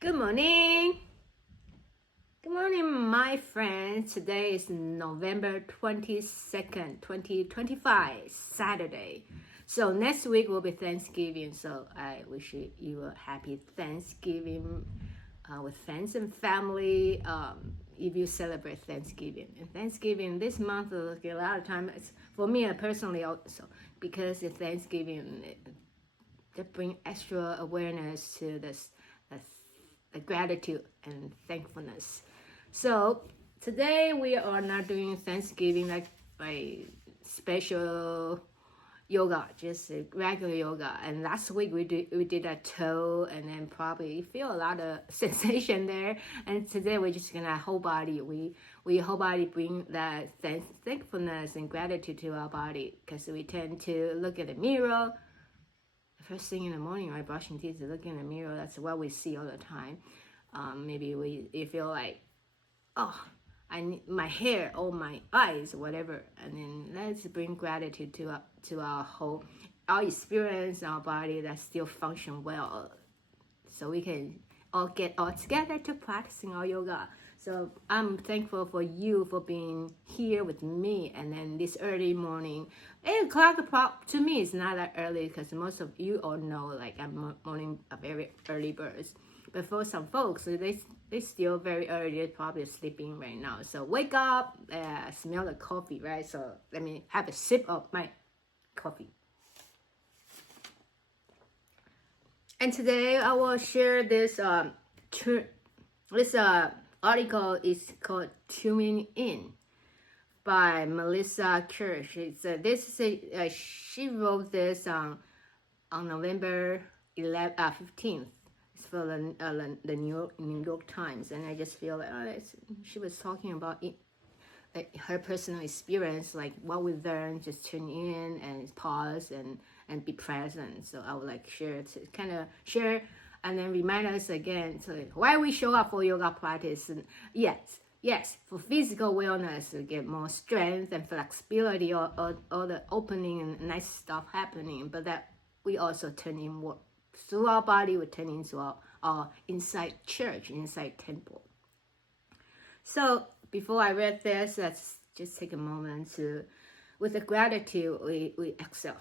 Good morning. Good morning, my friends. Today is November 22nd, 2025, Saturday. So next week will be Thanksgiving. So I wish you a happy Thanksgiving with friends and family. If you celebrate Thanksgiving. And Thanksgiving this month, a lot of time, it's, for me personally also, because it's Thanksgiving, that bring extra awareness to this gratitude and thankfulness. So today we are not doing Thanksgiving like special yoga, just regular yoga. And last week we did a toe, and then probably feel a lot of sensation there. And today we're just gonna whole body. We whole body bring that thankfulness and gratitude to our body, because we tend to look at the mirror first thing in the morning, right? Brushing teeth, looking in the mirror. That's what we see all the time. Maybe you feel like, oh, I need my hair, or my eyes, whatever. And then let's bring gratitude to our experience, our body that still function well, so we can all get all together to practicing our yoga. So I'm thankful for you for being here with me. And then this early morning, 8 o'clock to me is not that early, because most of you all know, like, I'm morning a very early birds. But for some folks, they still very early. They're probably sleeping right now. So wake up, smell the coffee, right? So let me have a sip of my coffee. And today I will share this article is called "Tuning In" by Melissa Kirsch. She wrote this on November 15th. It's for the New York Times, and I just feel like she was talking about it, like her personal experience, like what we learn, just tune in and pause and be present. So I would like share and then remind us again why we show up for yoga practice. And yes, for physical wellness, to get more strength and flexibility, all the opening and nice stuff happening, but that we also turn in work through our body. We turn into our inside church, inside temple. So before I read this, let's just take a moment to, with the gratitude, we exhale.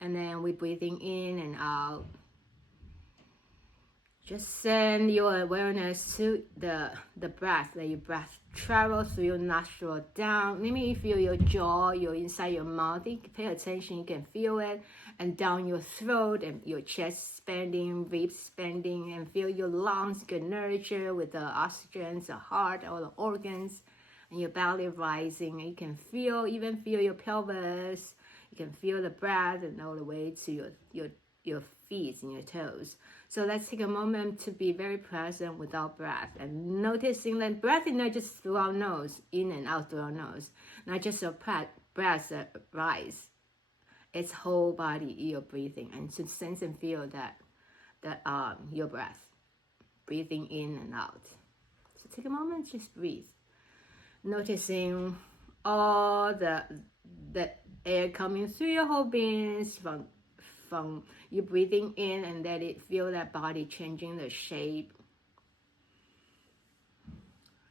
And then we're breathing in and out. Just send your awareness to the breath. Let your breath travel through your nostril down. Maybe you feel your jaw, your inside your mouth. You can pay attention, you can feel it. And down your throat and your chest expanding, ribs expanding, and feel your lungs get nurtured with the oxygen, the heart, all the organs, and your belly rising. And you can even feel your pelvis. You can feel the breath and all the way to your feet and your toes. So let's take a moment to be very present with our breath, and noticing that breath is not just through our nose, in and out through our nose, not just a breath that rise. It's whole body you're breathing, and to sense and feel that your breath, breathing in and out. So take a moment, just breathe, noticing all the air coming through your whole beings, from you breathing in, and let it feel that body changing the shape.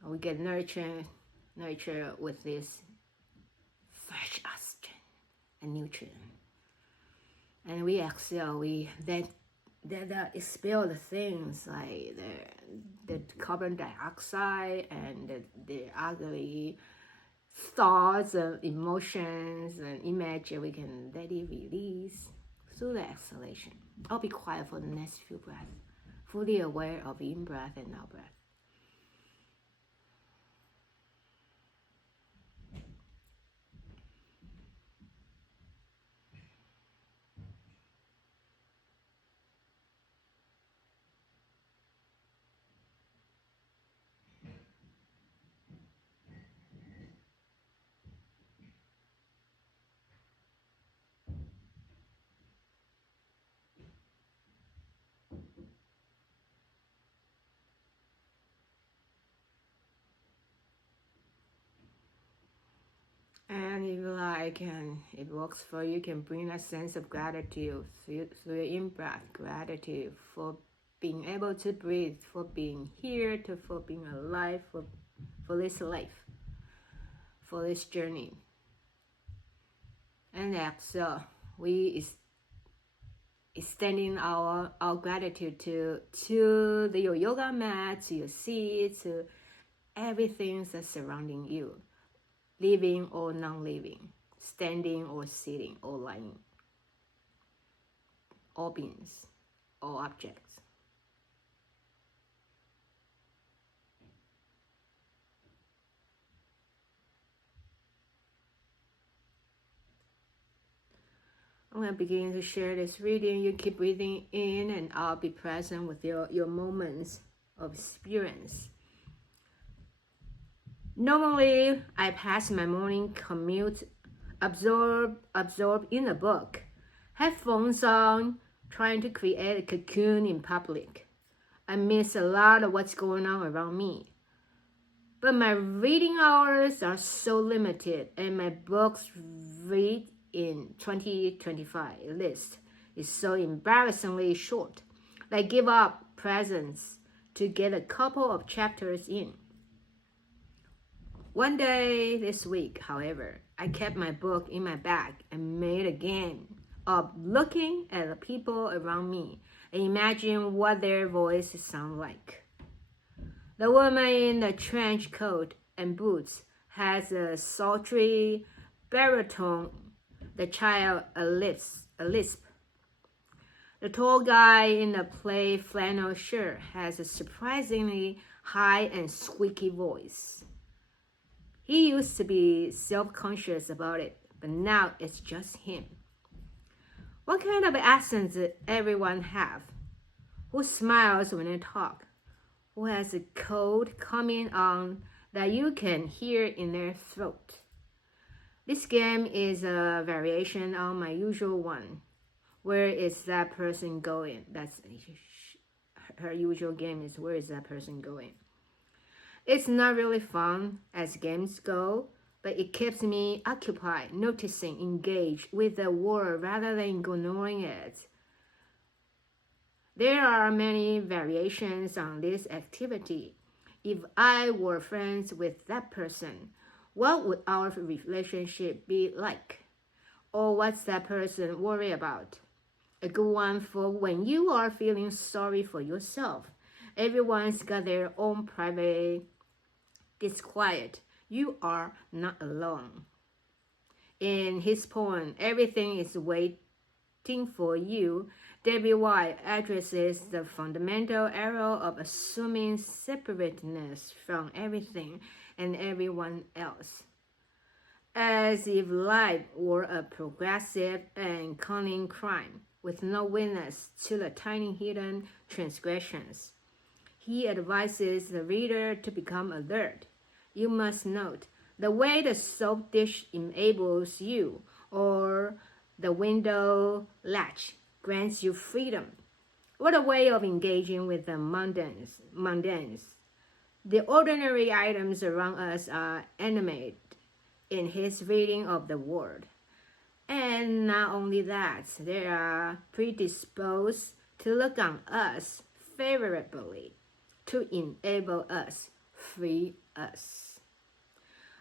We get nurtured with this fresh oxygen and nutrient. And we exhale, we then expel the things like the carbon dioxide and the ugly thoughts and emotions and images. We can let it release through the exhalation. I'll be quiet for the next few breaths, fully aware of in-breath and out-breath. And if you like, and it works for you, can bring a sense of gratitude through your in-breath, gratitude for being able to breathe, for being here, for being alive, for this life, for this journey. And exhale, we extending our gratitude to your yoga mat, to your seat, to everything that's surrounding you, living or non-living, standing or sitting or lying, all beings, all objects. I'm going to begin to share this reading. You keep breathing in, and I'll be present with your moments of experience. Normally, I pass my morning commute absorbed in a book, headphones on, trying to create a cocoon in public. I miss a lot of what's going on around me. But my reading hours are so limited, and my books read in 2025 list is so embarrassingly short. I give up presents to get a couple of chapters in. One day this week, however, I kept my book in my bag and made a game of looking at the people around me and imagine what their voices sound like. The woman in the trench coat and boots has a sultry baritone. The child a lisp. The tall guy in the plaid flannel shirt has a surprisingly high and squeaky voice. He used to be self-conscious about it, but now it's just him. What kind of accents does everyone have? Who smiles when they talk? Who has a cold coming on that you can hear in their throat? This game is a variation on my usual one. Where is that person going? That's her usual game is where is that person going? It's not really fun as games go, but it keeps me occupied, noticing, engaged with the world rather than ignoring it. There are many variations on this activity. If I were friends with that person, what would our relationship be like? Or what's that person worry about? A good one for when you are feeling sorry for yourself. Everyone's got their own private disquiet. You are not alone. In his poem, Everything is Waiting for You, David Whyte addresses the fundamental error of assuming separateness from everything and everyone else, as if life were a progressive and cunning crime with no witness to the tiny hidden transgressions. He advises the reader to become alert. You must note the way the soap dish enables you, or the window latch grants you freedom. What a way of engaging with the mundanes. The ordinary items around us are animated in his reading of the world. And not only that, they are predisposed to look on us favorably, to enable us, free us.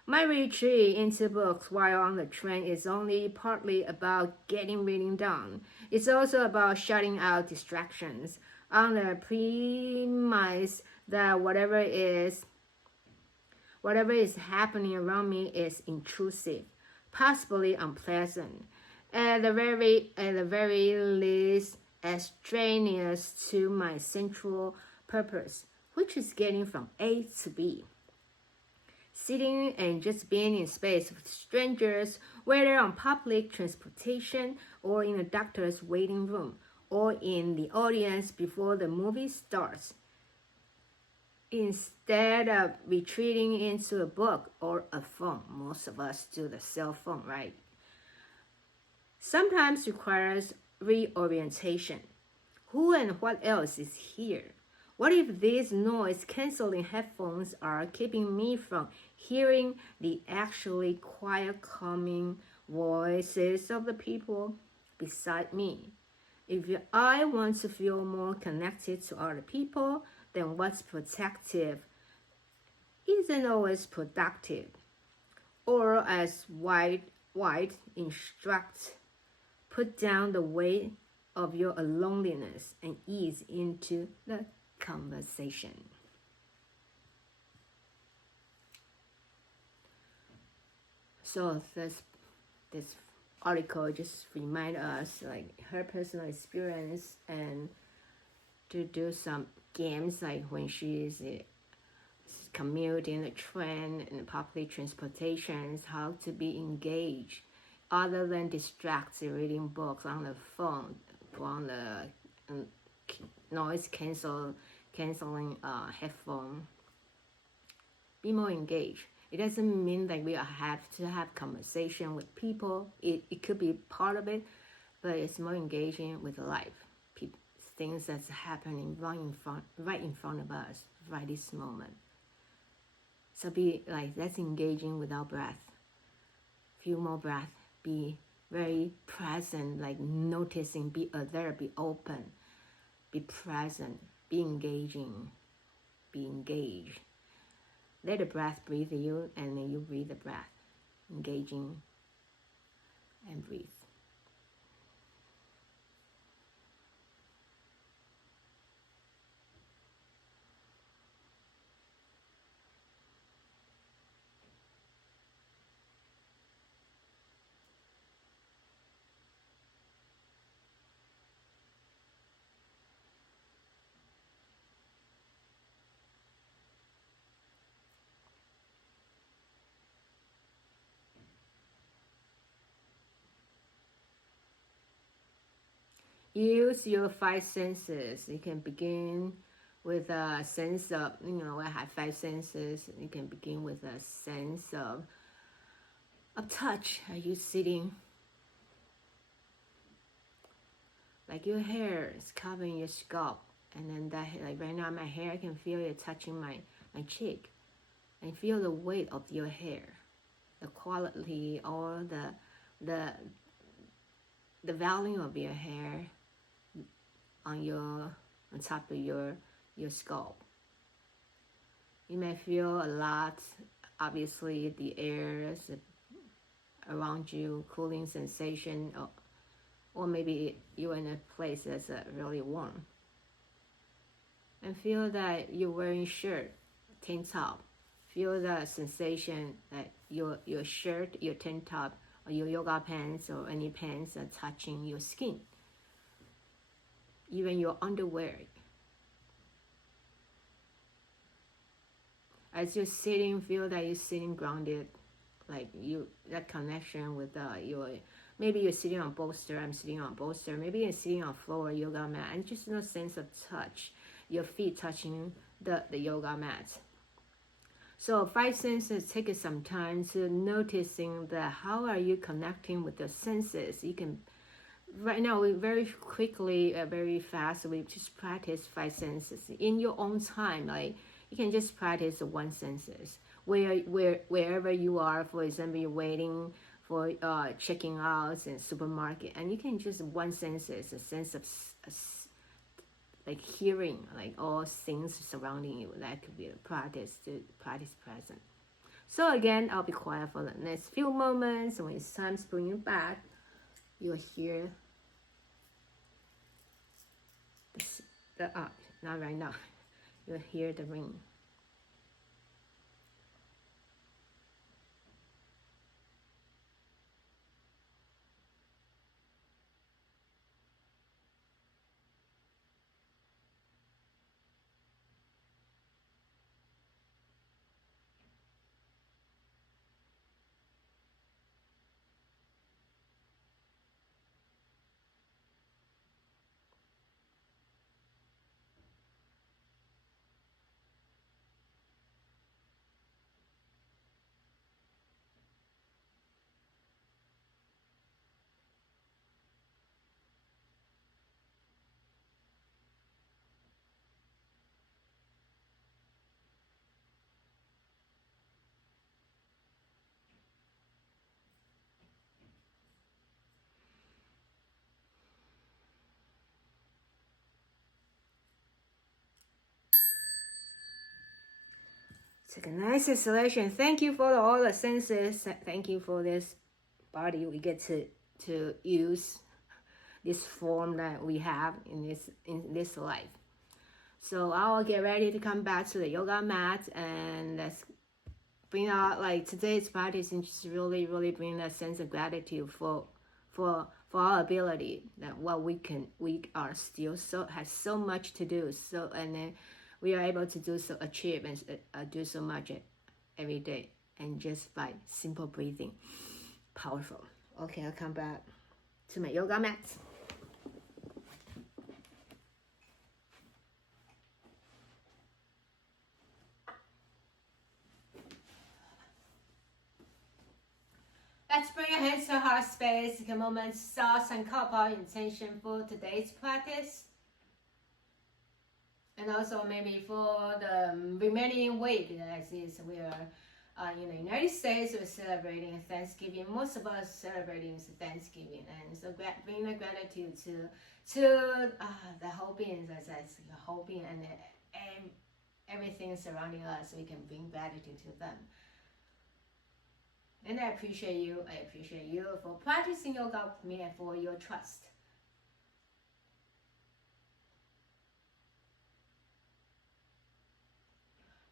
My retreat into books while on the train is only partly about getting reading done. It's also about shutting out distractions on the premise that whatever is happening around me is intrusive, possibly unpleasant, at the very least extraneous to my central purpose, which is getting from A to B. Sitting and just being in space with strangers, whether on public transportation or in a doctor's waiting room or in the audience before the movie starts, instead of retreating into a book or a phone. Most of us do the cell phone, right? Sometimes requires reorientation. Who and what else is here? What if these noise canceling headphones are keeping me from hearing the actually quiet, calming voices of the people beside me? If I want to feel more connected to other people, then what's protective isn't always productive. Or as Whyte instructs, put down the weight of your aloneness and ease into the conversation. So this article just remind us like her personal experience and to do some games like when she's commuting the train and public transportations, how to be engaged other than distracted reading books on the phone from the noise canceling headphone. Be more engaged. It doesn't mean that we have to have conversation with people. It could be part of it, but it's more engaging with life. Things that's happening right in front of us, right this moment. So be like, that's engaging with our breath. Few more breath. Be very present, like noticing, be alert, be open, be present, be engaging, be engaged. Let the breath breathe you, and then you breathe the breath, engaging and breathe. Use your five senses. You can begin with a sense of, I have five senses. You can begin with a sense of touch. Are you sitting? Like your hair is covering your scalp. And then that, like right now my hair, I can feel it touching my cheek. And feel the weight of your hair. The quality or the value of your hair on top of your scalp. You may feel a lot, obviously the air is around you, cooling sensation, or maybe you're in a place that's really warm. And feel that you're wearing shirt, tank top. Feel the sensation that your shirt, your tank top, or your yoga pants or any pants are touching your skin. Even your underwear. As you're sitting, feel that you're sitting grounded, like that connection with maybe you're sitting on bolster, I'm sitting on bolster, maybe you're sitting on floor yoga mat, and just no sense of touch, your feet touching the yoga mat. So five senses take some time to noticing that how are you connecting with the senses. You can right now we very quickly, very fast, we just practice five senses in your own time. Like you can just practice one senses wherever you are. For example, you're waiting for checking out in supermarket, and you can just one senses, a sense of like hearing, like all things surrounding you. That could be a practice to practice present. So again, I'll be quiet for the next few moments. When it's time to bring you back, you'll hear not right now. You'll hear the ring. Take a nice exhalation. Thank you for all the senses. Thank you for this body we get to use, this form that we have in this life. So I'll get ready to come back to the yoga mat, and let's bring out, like, today's practice and just really bring that sense of gratitude for our ability, that what we are still has so much to do, and then we are able to achieve and do so much every day, and just by simple breathing. Powerful. Okay, I'll come back to my yoga mat. Let's bring your hands to heart space. Take a moment, thoughts and couple intention for today's practice. And also maybe for the remaining week, as is we are in the United States, we're celebrating Thanksgiving. Most of us celebrating Thanksgiving, and so bring the gratitude to the whole beings, as the whole being, and everything surrounding us. We can bring gratitude to them. And I appreciate you. I appreciate you for practicing yoga with me and for your trust.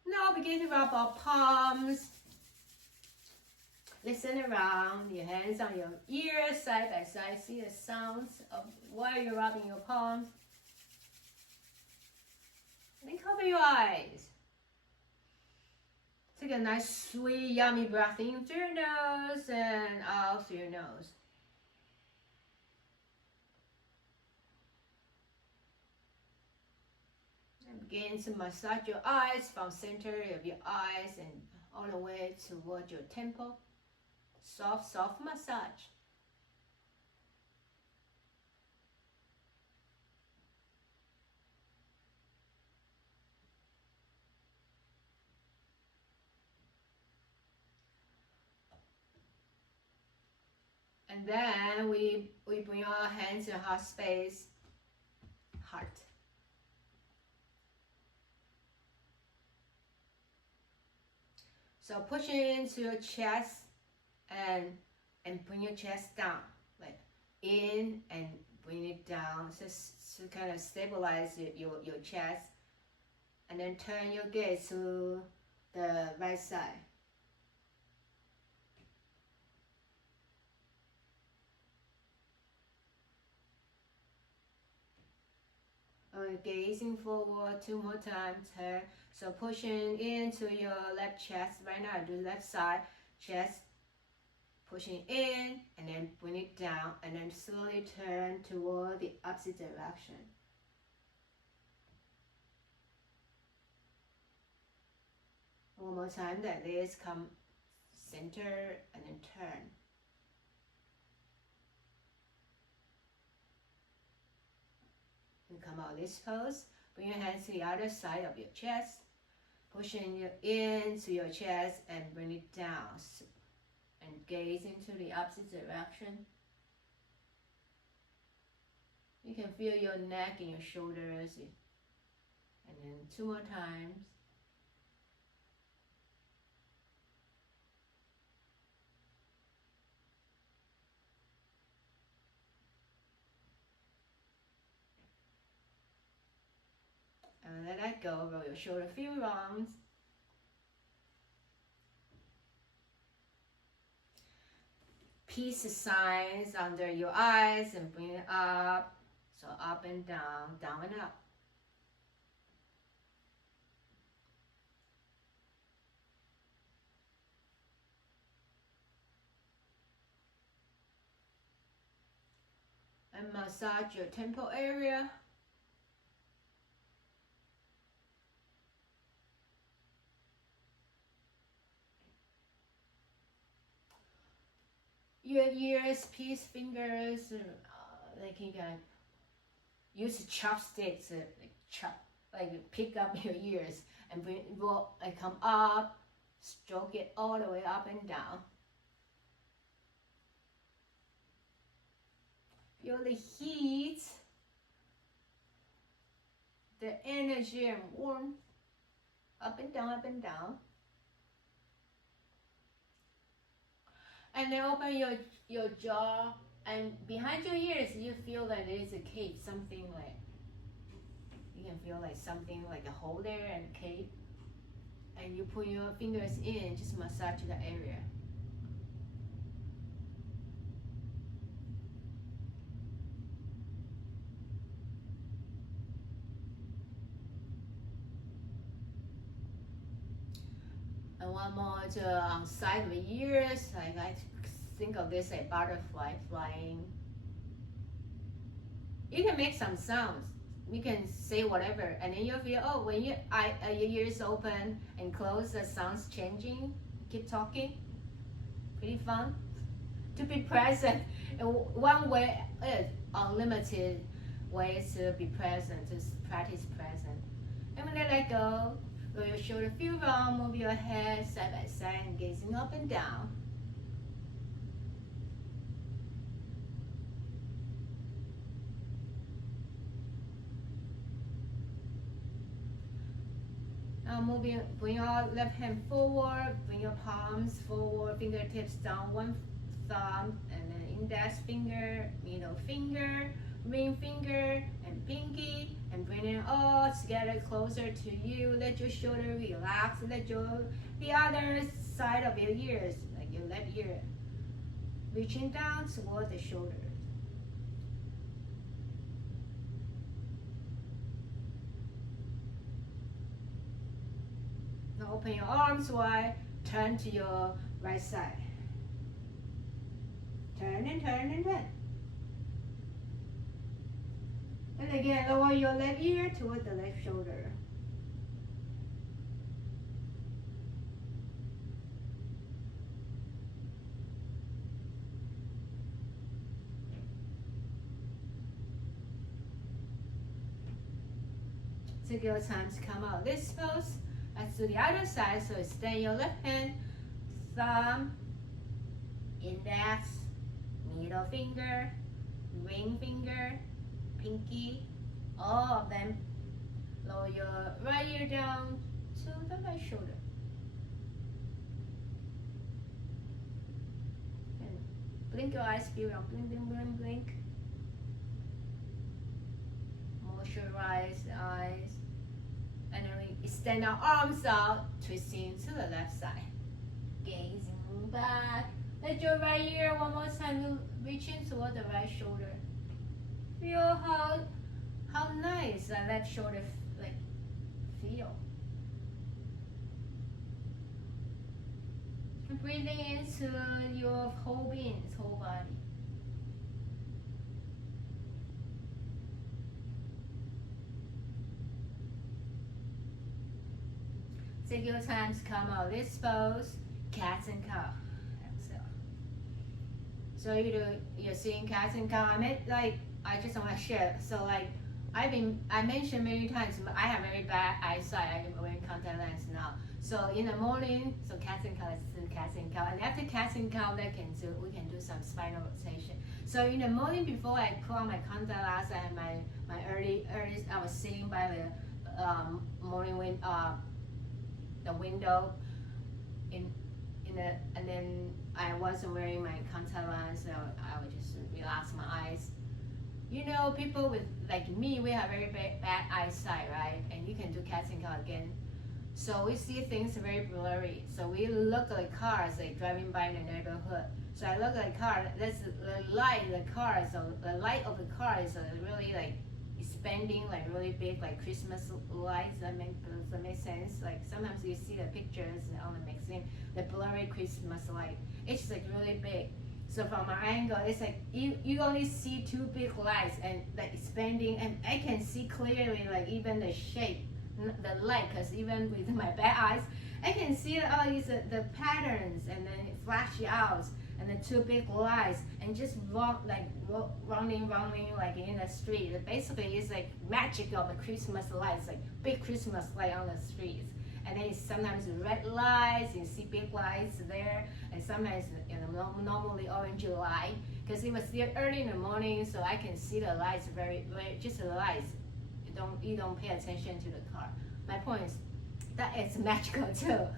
Now begin to rub our palms. Listen around. Your hands on your ears, side by side. See the sounds of while you're rubbing your palms. Then cover your eyes. Take a nice, sweet, yummy breath in through your nose and out through your nose. And begin to massage your eyes from center of your eyes and all the way toward your temple. Soft, soft massage. And then we bring our hands to heart space, heart. So push into your chest and bring your chest down, like in and bring it down, just to kind of stabilize your chest. And then turn your gaze to the right side. Gazing forward 2 more times. Turn. So pushing into your left chest. Right now, do left side chest. Pushing in and then bring it down, and then slowly turn toward the opposite direction. One more time like this. Come center and then turn. And come out this pose. Bring your hands to the other side of your chest. Pushing into your chest and bring it down. And gaze into the opposite direction. You can feel your neck and your shoulders. And then 2 more times. And let that go. Roll your shoulder a few rounds. Peace signs under your eyes and bring it up. So up and down, down and up. And massage your temple area. Your ears, peace fingers, like you can use chopsticks, like pick up your ears and roll, and come up, stroke it all the way up and down. Feel the heat, the energy and warmth, up and down, up and down. And then open your jaw, and behind your ears, you feel that there is a cape, something like, you can feel like something like a hole there and cape. And you put your fingers in, just massage the area. And one more to on side of the ears, like I think of this a butterfly flying. You can make some sounds. You can say whatever, and then you feel, oh, when your ears open and close, the sounds changing. Keep talking. Pretty fun. To be present. And one way, unlimited ways to be present, to practice present. And when they let go, roll your shoulder, feel around, move your head side by side, and gazing up and down. Now bring your left hand forward, bring your palms forward, fingertips down, one thumb, and then index finger, middle finger, ring finger, and pinky, and bring it all together closer to you. Let your shoulder relax, let the other side of your ears, like your left ear, reaching down toward the shoulder. Now open your arms wide, turn to your right side. Turn and turn and turn. And again, lower your left ear toward the left shoulder. Take your time to come out this pose. Let's do the other side. So extend your left hand, thumb, index, middle finger, ring finger, pinky, all of them. Lower your right ear down to the right shoulder. And blink your eyes, feel around, blink, blink, blink, blink. Moisturize the eyes. And then we extend our arms out, twisting to the left side. Gazing back. Let your right ear one more time reaching toward the right shoulder. Feel how nice that left shoulder like feel. Breathing into your whole being, whole body. Take your time to come out this pose, cat and cow. Exhale. So you're seeing cat and cow. I just want to share. So I mentioned many times, I have very bad eyesight. I'm wearing contact lens now. So in the morning, so cat and cow, let's do cat and cow. And after cat and cow, we can do some spinal rotation. So in the morning before I put on my contact lens and my early, I was sitting by the morning the window and then I wasn't wearing my contact lens, so I would just relax my eyes. You know, people with like me, we have very bad eyesight, right? And you can do cat and cow again. So we see things very blurry. So we look like cars like driving by in the neighborhood. So I look like car. That's the light of the car. So the light of the car is really like expanding, like really big, like Christmas lights. That makes sense. Like sometimes you see the pictures on the magazine, the blurry Christmas light. It's like really big. So from my angle, it's like you only see two big lights and like expanding, and I can see clearly like even the shape, the light, because even with my bad eyes, I can see all these the patterns, and then it flashes out, and the two big lights, and just running like in the street. Basically, it's like magic of the Christmas lights, like big Christmas light on the streets. And then sometimes red lights, you see big lights there, and sometimes normally orange light, because it was still early in the morning, so I can see the lights very just the lights. You don't pay attention to the car. My point is that it's magical too.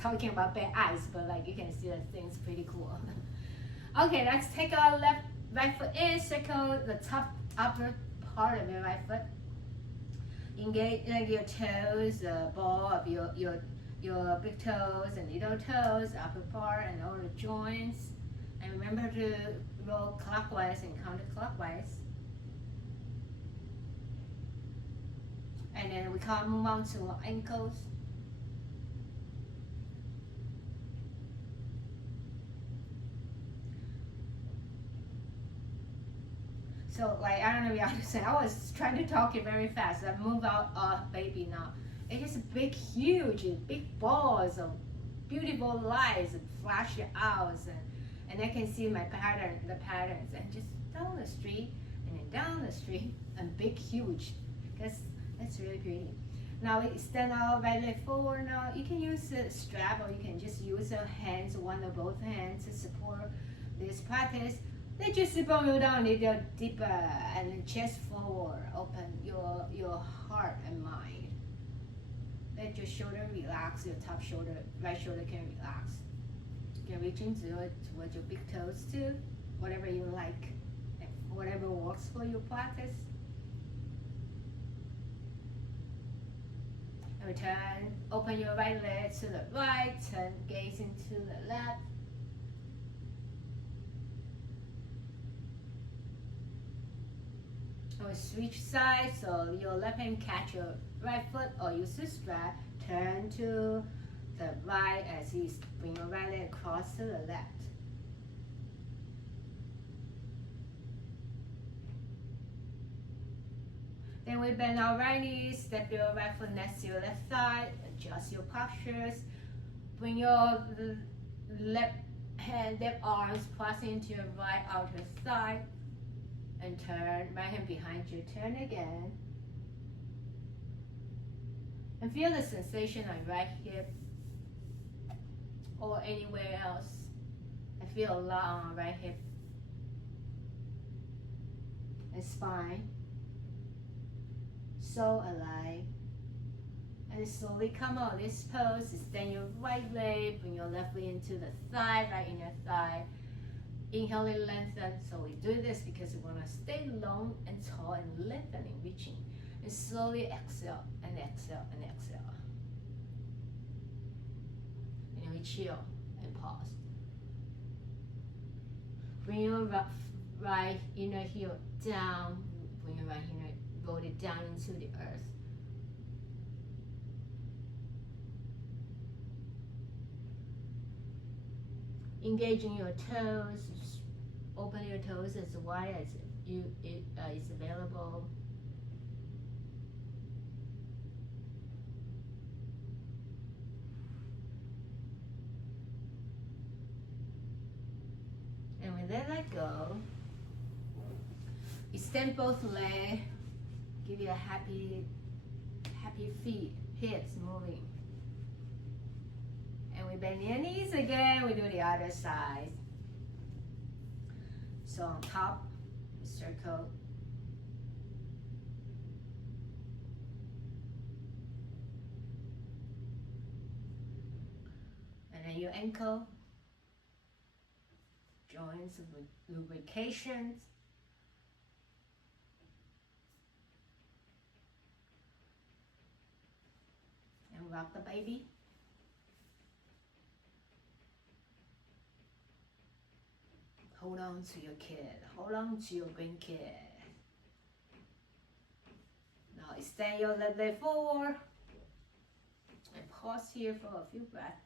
Talking about bad eyes, but like you can see the things pretty cool. Okay, let's take our right foot in, circle the top upper part of your right foot. Engage like your toes, the ball of your big toes and little toes, upper part and all the joints. And remember to roll clockwise and counterclockwise. And then we can move on to ankles. So like I don't know if you understand. I was trying to talk it very fast. I move out baby now. It is big, huge, big balls of beautiful lights and flash out, and I can see my the patterns, and just down the street and then down the street and big, huge. That's really pretty. Now we extend our right leg forward. Now you can use a strap or you can just use your hands, one or both hands, to support this practice. Then just bring you down a little deeper and then chest forward. Open your heart and mind. Let your shoulder relax. Your top shoulder, right shoulder can relax. You can reach into it towards your big toes too. Whatever you like, whatever works for your practice. And return. Open your right leg to the right. Turn gaze into the left. Or switch sides, so your left hand catch your right foot or use the strap. Turn to the right as you bring your right leg across to the left. Then we bend our right knee, step your right foot next to your left thigh, adjust your postures. Bring your left hand, left arms crossing into your right outer thigh. And turn, right hand behind you, turn again. And feel the sensation on right hip or anywhere else. I feel a lot on right hip and spine. So alive. And slowly come out of this pose. Extend your right leg, bring your left leg into the thigh, right inner thigh. Inhale and lengthen. So we do this because we want to stay long and tall and lengthening, reaching. And slowly exhale and exhale and exhale. And then we chill and pause. Bring your right inner heel down. Bring your right inner, roll it down into the earth. Engaging your toes, open your toes as wide as it is available. And when they let go, extend both legs, give you a happy feet, hips moving. And we bend your knees again, we do the other side. So on top, circle. And then your ankle, joints, lubrications. And rock the baby. Hold on to your kid. Hold on to your grandkid. Now extend your left leg forward. And pause here for a few breaths.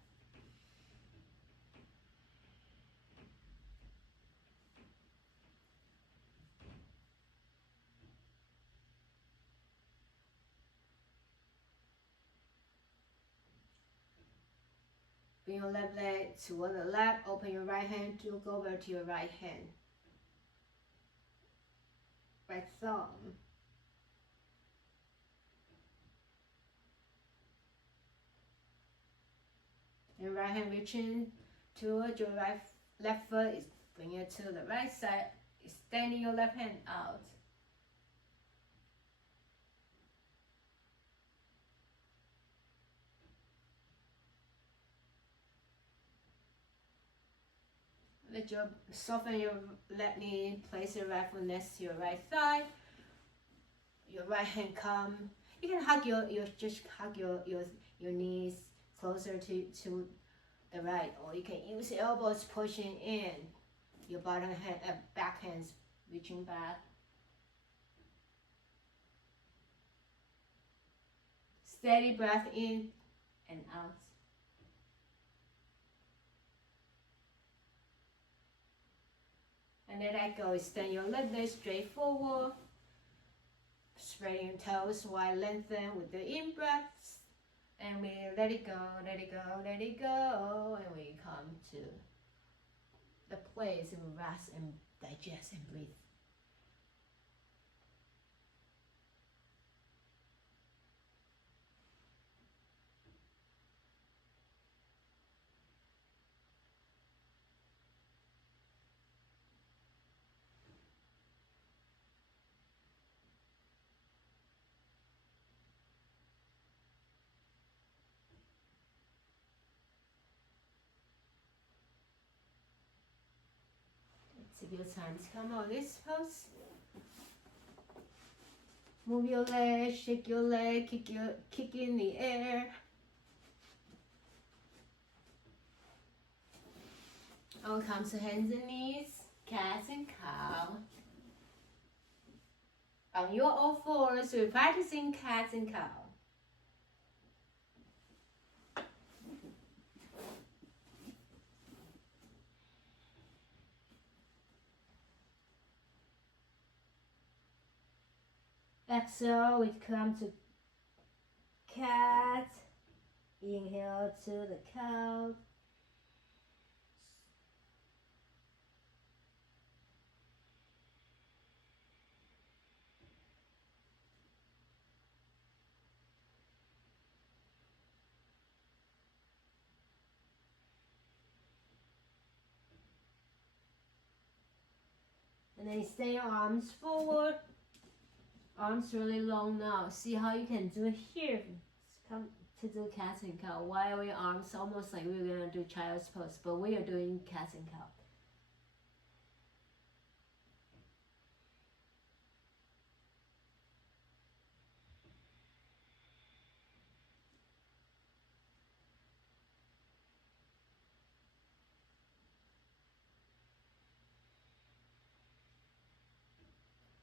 Bring your left leg toward the left. Open your right hand to look over to your right hand. Right thumb. And right hand reaching toward your left foot. Bring it to the right side. Extending your left hand out. Soften your left knee, place your right foot next to your right thigh. Your right hand come. You can hug just hug your knees closer to the right, or you can use elbows pushing in. Your bottom hand, back hands reaching back. Steady breath in and out. And let that go. Extend your left leg straight forward. Spreading your toes wide, lengthen with the in-breaths. And we let it go, let it go, let it go. And we come to the place and rest and digest and breathe. Take your time to come on this pose. Move your leg, shake your leg, kick in the air. On comes to hands and knees, cat and cow. On your all fours, we're practicing cat and cow. Exhale, we come to cat. Inhale to the cow. And then extend your arms forward. Arms really long now. See how you can do it here. Come to do cat and cow. Why are your arms almost like we're gonna do child's pose, but we are doing cat and cow.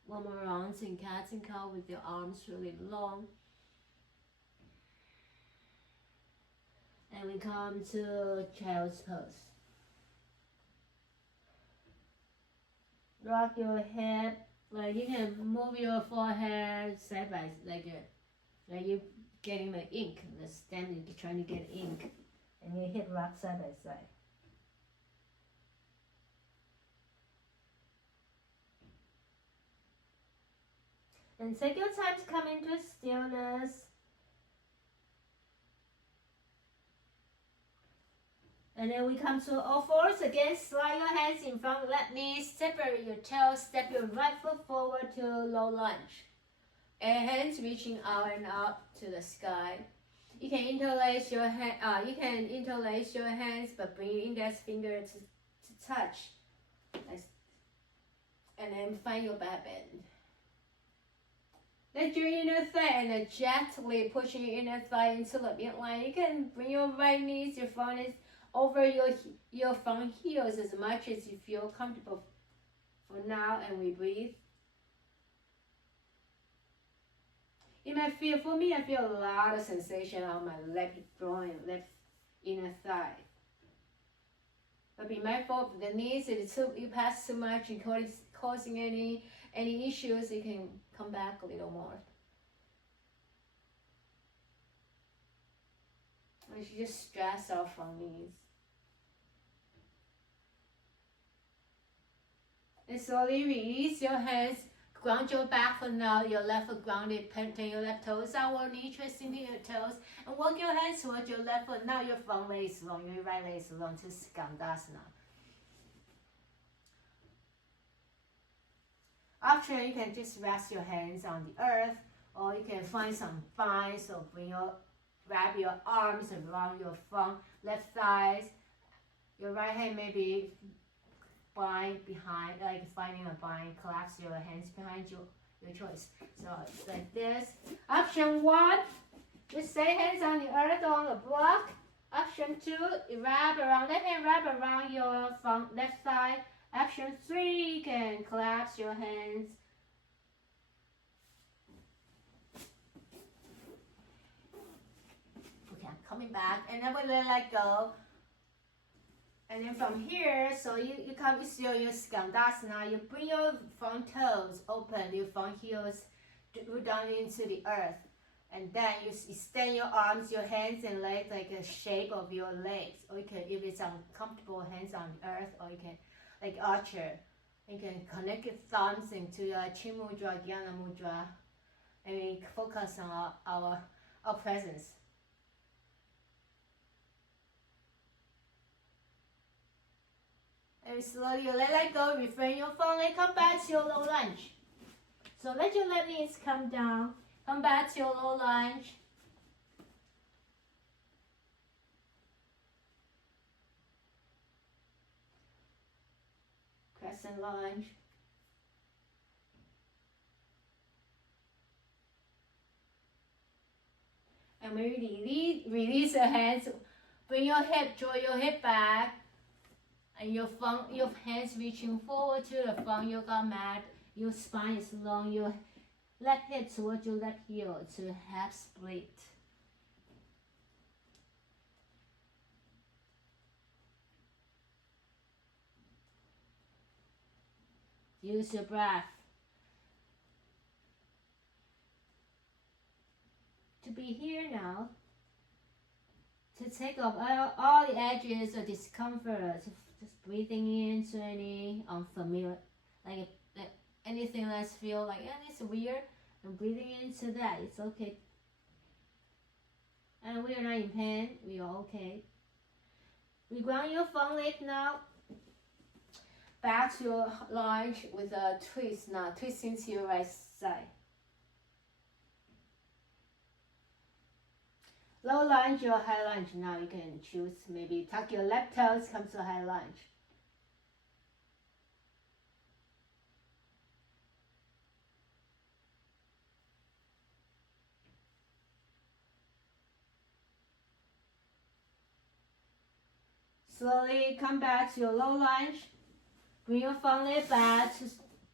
One more round in cat and cow with your arms really long. And we come to child's pose. Rock your head, like you can move your forehead side by side, like you getting the ink, the standing, trying to get ink, and you hit rock side by side. And take your time to come into stillness. And then we come to all fours again. Slide your hands in front, left knee, separate your toes, step your right foot forward to low lunge. And hands reaching out and up to the sky. You can interlace your hands, but bring your index finger to touch. And then find your back bend. Let your inner thigh and gently pushing your inner thigh into the midline. You can bring your right knees, your front knees over your front heels as much as you feel comfortable for now, and we breathe. You might feel, for me, I feel a lot of sensation on my left groin, left inner thigh. But be mindful of the knees. If you pass too much and causing any issues, you can come back a little more. Or you should just stress out from these. And slowly release your hands. Ground your back for now. Your left foot grounded. Turn your left toes outward. Knee twist into your toes. And walk your hands towards your left foot. Now your front leg is long. Your right leg is long to Skandasana. After, you can just rest your hands on the earth. Or you can find some vines. So wrap your arms around your front left thighs. Your right hand maybe bind behind, like finding a bind, collapse your hands behind you, your choice. So it's like this. Option 1, just stay hands on the earth on the block. Option 2, wrap around, let hand wrap around your left side. Option 3, you can collapse your hands. Okay, I'm coming back, and then we're gonna let go. And then from here, so you come still in your skandasana, you bring your front toes open, your front heels down into the earth. And then you extend your arms, your hands and legs like a shape of your legs. Or you can, if it's uncomfortable, hands on the earth, or you can, like archer, you can connect your thumbs into your chin mudra, jnana mudra, and we focus on our presence. And slowly you let go, refrain your front leg, come back to your low lunge. So let your left knees come down, come back to your low lunge. Crescent lunge. And when you release your hands, bring your hip, draw your hip back. And your hands reaching forward to the front yoga mat. Your spine is long. Your left hip towards your left heel to half split. Use your breath to be here now. To take off all the edges of discomfort. Just breathing into any unfamiliar, like anything that feel like it's weird, and breathing into that, it's okay. And we are not in pain, we are okay. We ground your front leg now. Back to your lunge with a twist now, twisting to your right side. Low lunge or high lunge, now you can choose, maybe tuck your left toes, come to high lunge. Slowly come back to your low lunge. Bring your front leg back,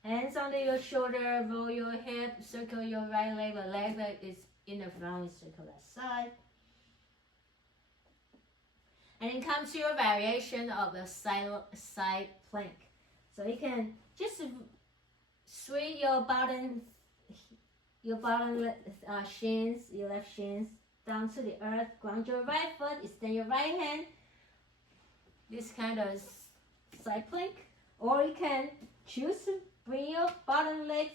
hands under your shoulder, roll your hip, circle your right leg, the leg that is in the front, circle that side. And then come to your variation of the side plank. So you can just swing your bottom shins, your left shins down to the earth. Ground your right foot, extend your right hand. This kind of side plank. Or you can choose to bring your bottom legs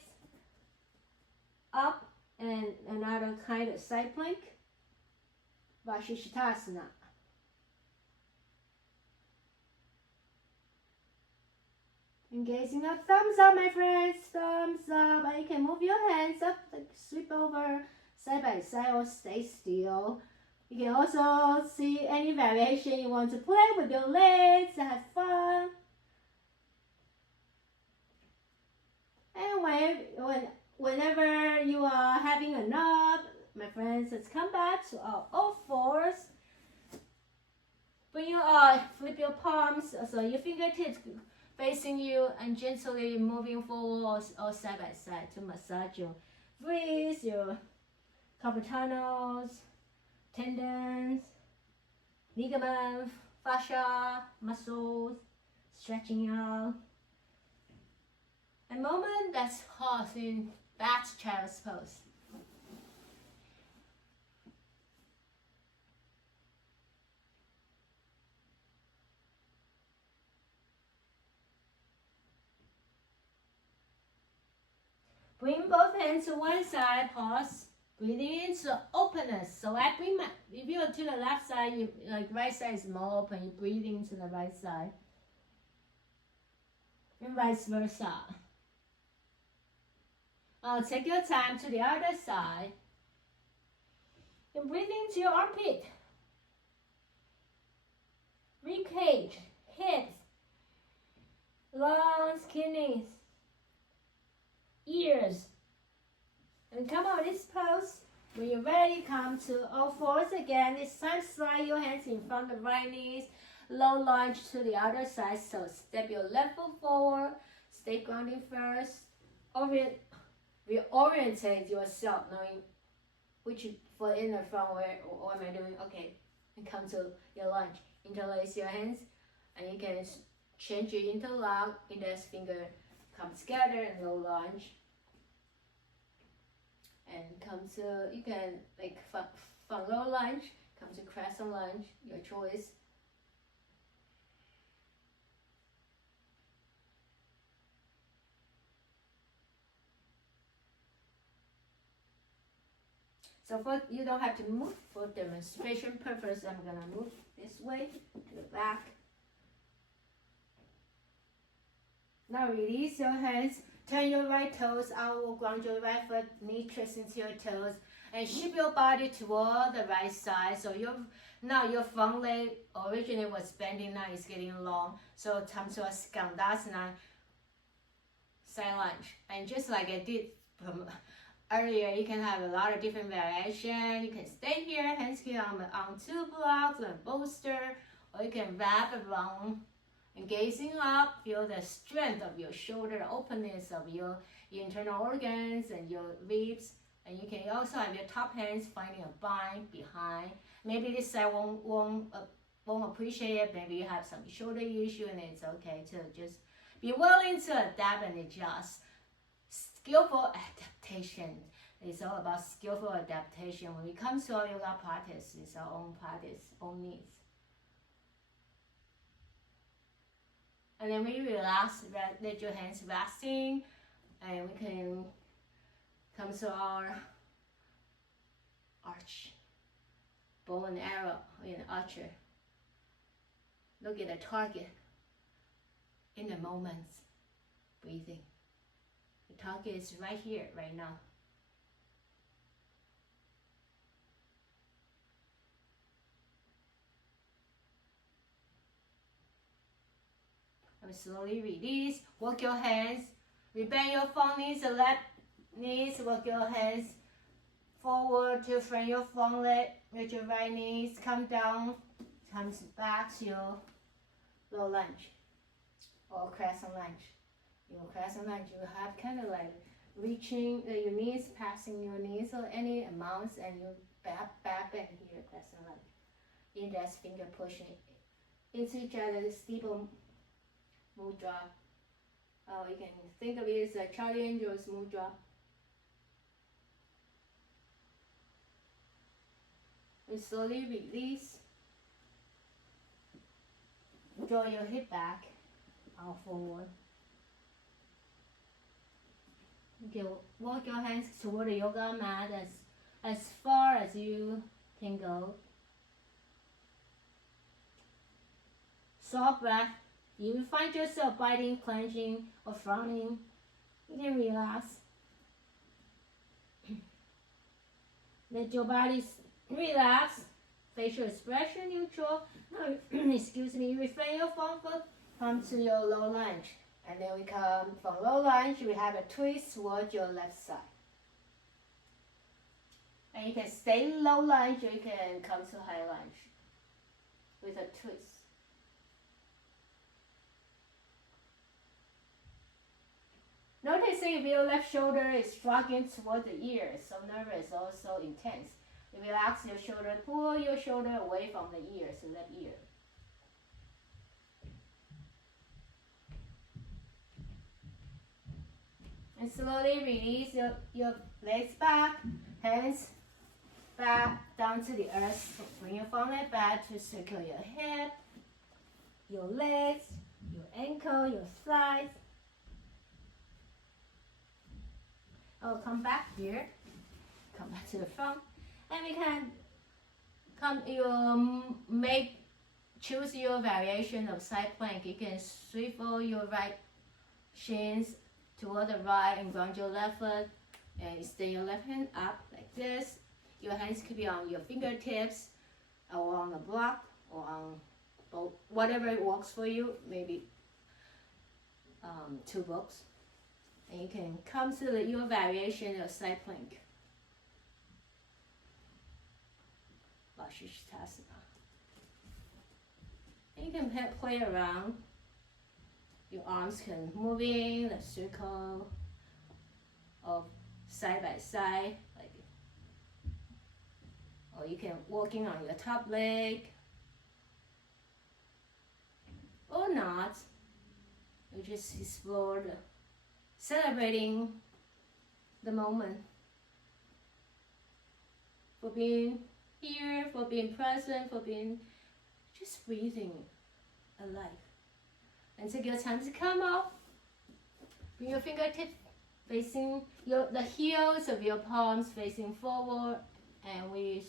up and another kind of side plank. Vashisthasana. Engaging up, thumbs up, my friends, thumbs up. And you can move your hands up, like sweep over side by side or stay still. You can also see any variation you want to play with your legs, have fun. And whenever you are having enough, my friends, let's come back to our all fours. Bring your flip your palms, so your fingertips facing you and gently moving forward or side by side to massage your wrists, your carpal tunnels, tendons, ligaments, fascia, muscles, stretching out. A moment that's hot in back child's pose. Bring both hands to one side, pause. Breathing into openness. So I bring my, if you're to the left side, you like right side is more open, you breathe into the right side. And vice versa. Take your time to the other side. And breathe into your armpit. Ribcage, hips, long kidneys, ears. And come on, this pose. When you're ready, come to all fours again. This time, slide your hands in front of the right knees. Low lunge to the other side. So step your left foot forward. Stay grounded first. Reorientate yourself, knowing which foot in the front. What am I doing? Okay. And come to your lunge. Interlace your hands. And you can change your interlock. Index finger come together and low lunge. And come to, you can like from low lunge, come to crescent lunge, your choice. So you don't have to move for demonstration purpose. I'm gonna move this way to the back. Now release your hands. Turn your right toes out, ground your right foot, knee trace into your toes, and shift your body toward the right side. So now your front leg originally was bending, now it's getting long. So come to a skandasana, side lunge. And just like I did from earlier, you can have a lot of different variation. You can stay here, hands here on two blocks and bolster, or you can wrap around. And gazing up, feel the strength of your shoulder, openness of your internal organs and your ribs. And you can also have your top hands finding a bind behind. Maybe this side won't appreciate it. Maybe you have some shoulder issue, and it's okay to just be willing to adapt and adjust. Skillful adaptation. It's all about skillful adaptation. When it comes to our yoga practice, it's our own practice, own needs. And then we relax, let your hands resting, and we can come to our arch, bow and arrow in archer. Look at the target in the moment, breathing. The target is right here, right now. And slowly release, walk your hands, rebend your front knees, the left knees, walk your hands forward to front your front leg, with your right knees, come down, comes back to your low lunge or crescent lunge. Your crescent lunge, you have kind of like reaching your knees, passing your knees or any amounts, and you back bend here, crescent lunge. Index finger pushing into each other, steeple mudra. You can think of it as a Charlie Angel's mudra. And slowly release. Draw your hip back, out forward. You can walk your hands toward the yoga mat as far as you can go. Soft breath. You find yourself biting, clenching, or frowning, you can relax. Let your body relax. Facial expression neutral. Now, excuse me, refrain your front foot, come to your low lunge. And then we come from low lunge, we have a twist towards your left side. And you can stay low lunge, or you can come to high lunge with a twist. Noticing if your left shoulder is shrugging toward the ear, so nervous, also intense. Relax your shoulder, pull your shoulder away from the ear, so left ear. And slowly release your legs back, hands back down to the earth. Bring your front leg back to circle your hip, your legs, your ankle, your thighs. Oh, come back here. Come back to the front. And we can choose your variation of side plank. You can swivel your right shins toward the right and ground your left foot. And extend your left hand up like this. Your hands could be on your fingertips or on the block or on both, whatever works for you. Maybe 2 books. And you can come to your variation of side plank. Vashisthasana. And you can play around. Your arms can move in a circle of side by side, like, or you can walking on your top leg, or not. You just explore celebrating the moment, for being here, for being present, for being just breathing alive. And take your time to come up. Bring your fingertips facing the heels of your palms facing forward, and we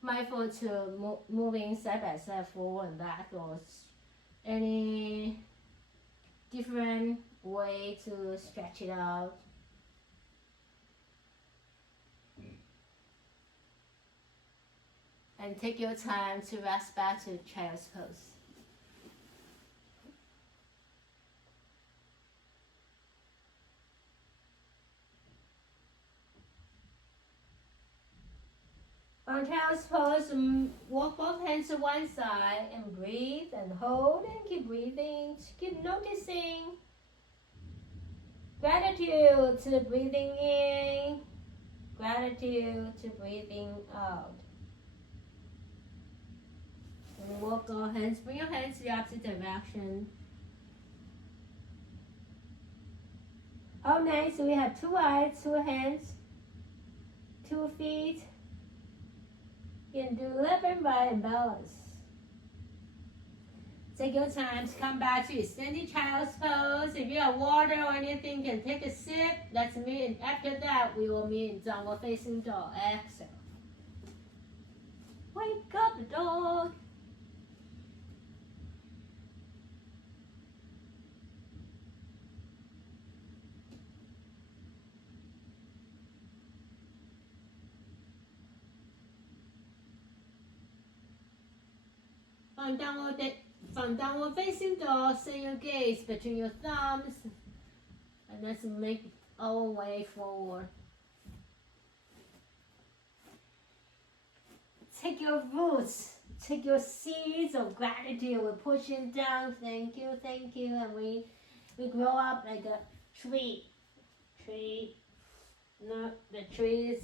mindful to moving side by side forward and back, or any different way to stretch it out. And take your time to rest back to child's pose. On child's pose, walk both hands to one side and breathe and hold and keep breathing. Keep noticing. Gratitude to breathing in. Gratitude to breathing out. And walk our hands, bring your hands to the opposite direction. Oh, nice. So we have 2 eyes, 2 hands, 2 feet. You can do left and right and balance. Take your time to come back to extended child's pose. If you have water or anything, you can take a sip. Let's meet. After that, we will meet in downward facing dog. Exhale. Wake up the dog. From downward facing dog, send your gaze between your thumbs, and let's make our way forward. Take your roots, take your seeds of gratitude. We're pushing down. Thank you, and we grow up like a tree. No, the trees.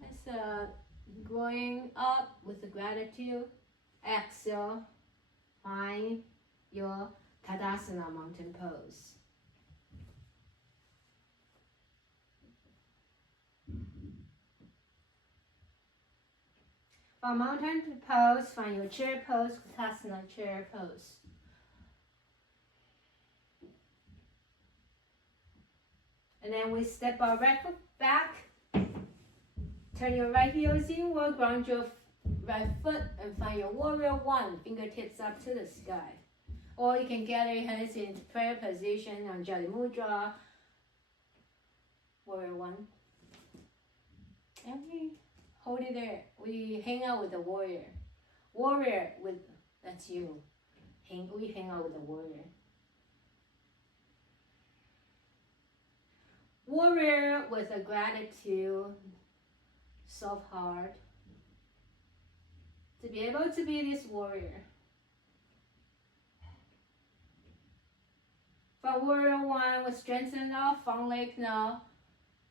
That's growing up with the gratitude. Exhale, find your Tadasana mountain pose. From mountain pose, find your chair pose, Tadasana chair pose. And then we step our right foot back. Turn your right heels inward, ground your right foot, and find your warrior 1, fingertips up to the sky. Or you can gather your hands into prayer position on Jali Mudra, warrior 1. And we hold it there. We hang out with the warrior. Warrior with, that's you. We hang out with the warrior. Warrior with a gratitude, soft heart, to be able to be this warrior. For warrior 1, we strengthen our front leg now.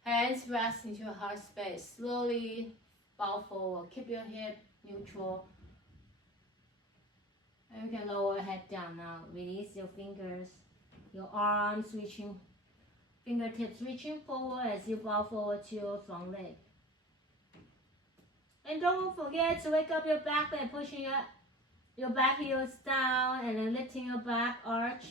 Hands rest into your heart space. Slowly bow forward. Keep your hip neutral. And you can lower your head down now. Release your fingers, your arms reaching, fingertips reaching forward as you bow forward to your front leg. And don't forget to wake up your back by pushing your back heels down and then lifting your back arch.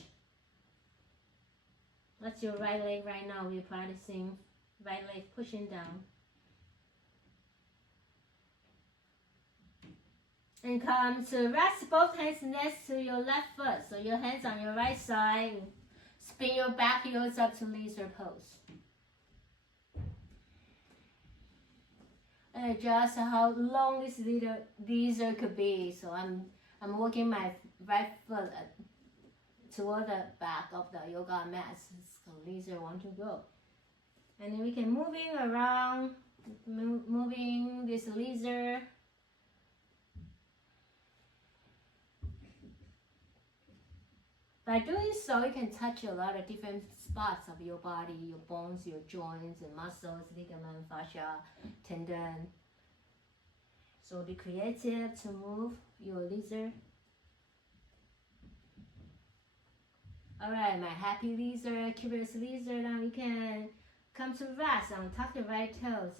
That's your right leg right now. We're practicing right leg pushing down. And come to rest both hands next to your left foot. So your hands on your right side. Spin your back heels up to lizard pose. And adjust how long this lizard could be. So I'm working my right foot toward the back of the yoga mat. So laser want to go. And then we can moving around, moving this laser. By doing so, you can touch a lot of different spots of your body, your bones, your joints, and muscles, ligament, fascia, tendon. So be creative to move your laser. Alright, my happy laser, curious laser, now you can come to rest and tuck your right toes.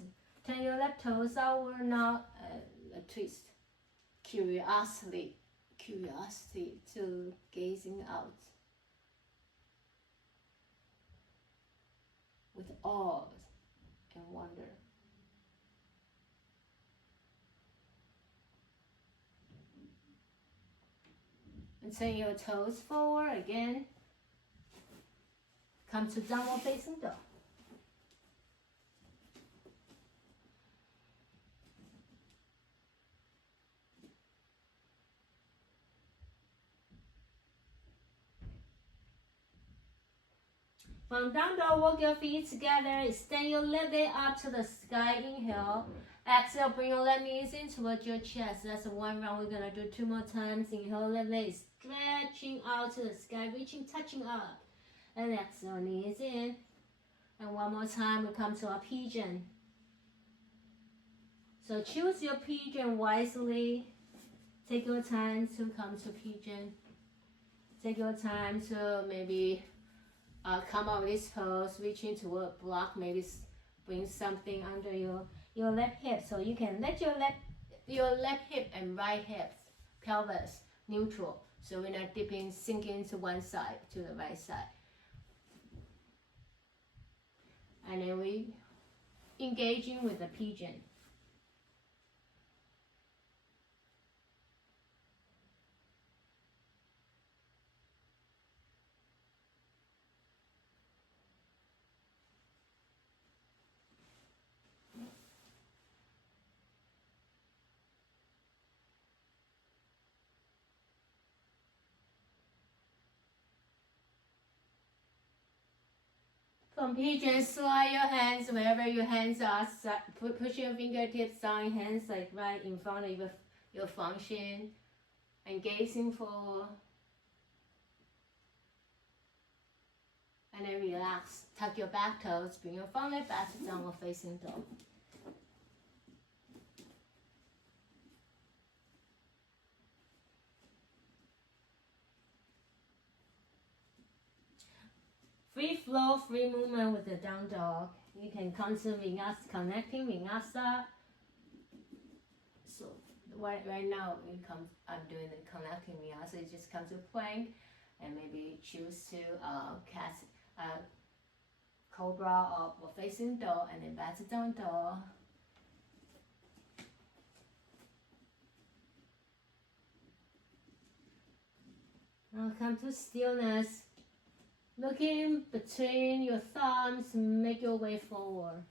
Turn your left toes outward, now a twist. Curiosity to gazing out with awe and wonder. And turn your toes forward again. Come to downward facing dog. From down dog, walk your feet together. Extend your left leg up to the sky. Inhale. Exhale, bring your left knees in towards your chest. That's one round. We're going to do 2 more times. Inhale, left leg stretching out to the sky, reaching, touching up. And exhale, knees in. And one more time, we come to our pigeon. So choose your pigeon wisely. Take your time to come to pigeon. Take your time to maybe come out of this pose, reaching toward a block, maybe bring something under your left hip. So you can let your left hip and right hip, pelvis, neutral. So we're not dipping, sinking to one side, to the right side. And then we engaging with the pigeon. From pigeon, slide your hands wherever your hands are. Push your fingertips down, hands like right in front of your function, and gazing forward. And then relax. Tuck your back toes. Bring your front leg back to downward facing dog. Free flow, free movement with the down dog. You can come to vinyasa, connecting vinyasa. So right now, I'm doing the connecting vinyasa. You just come to plank, and maybe choose to cobra or facing dog, and then back to down dog. Now come to stillness. Looking between your thumbs, make your way forward.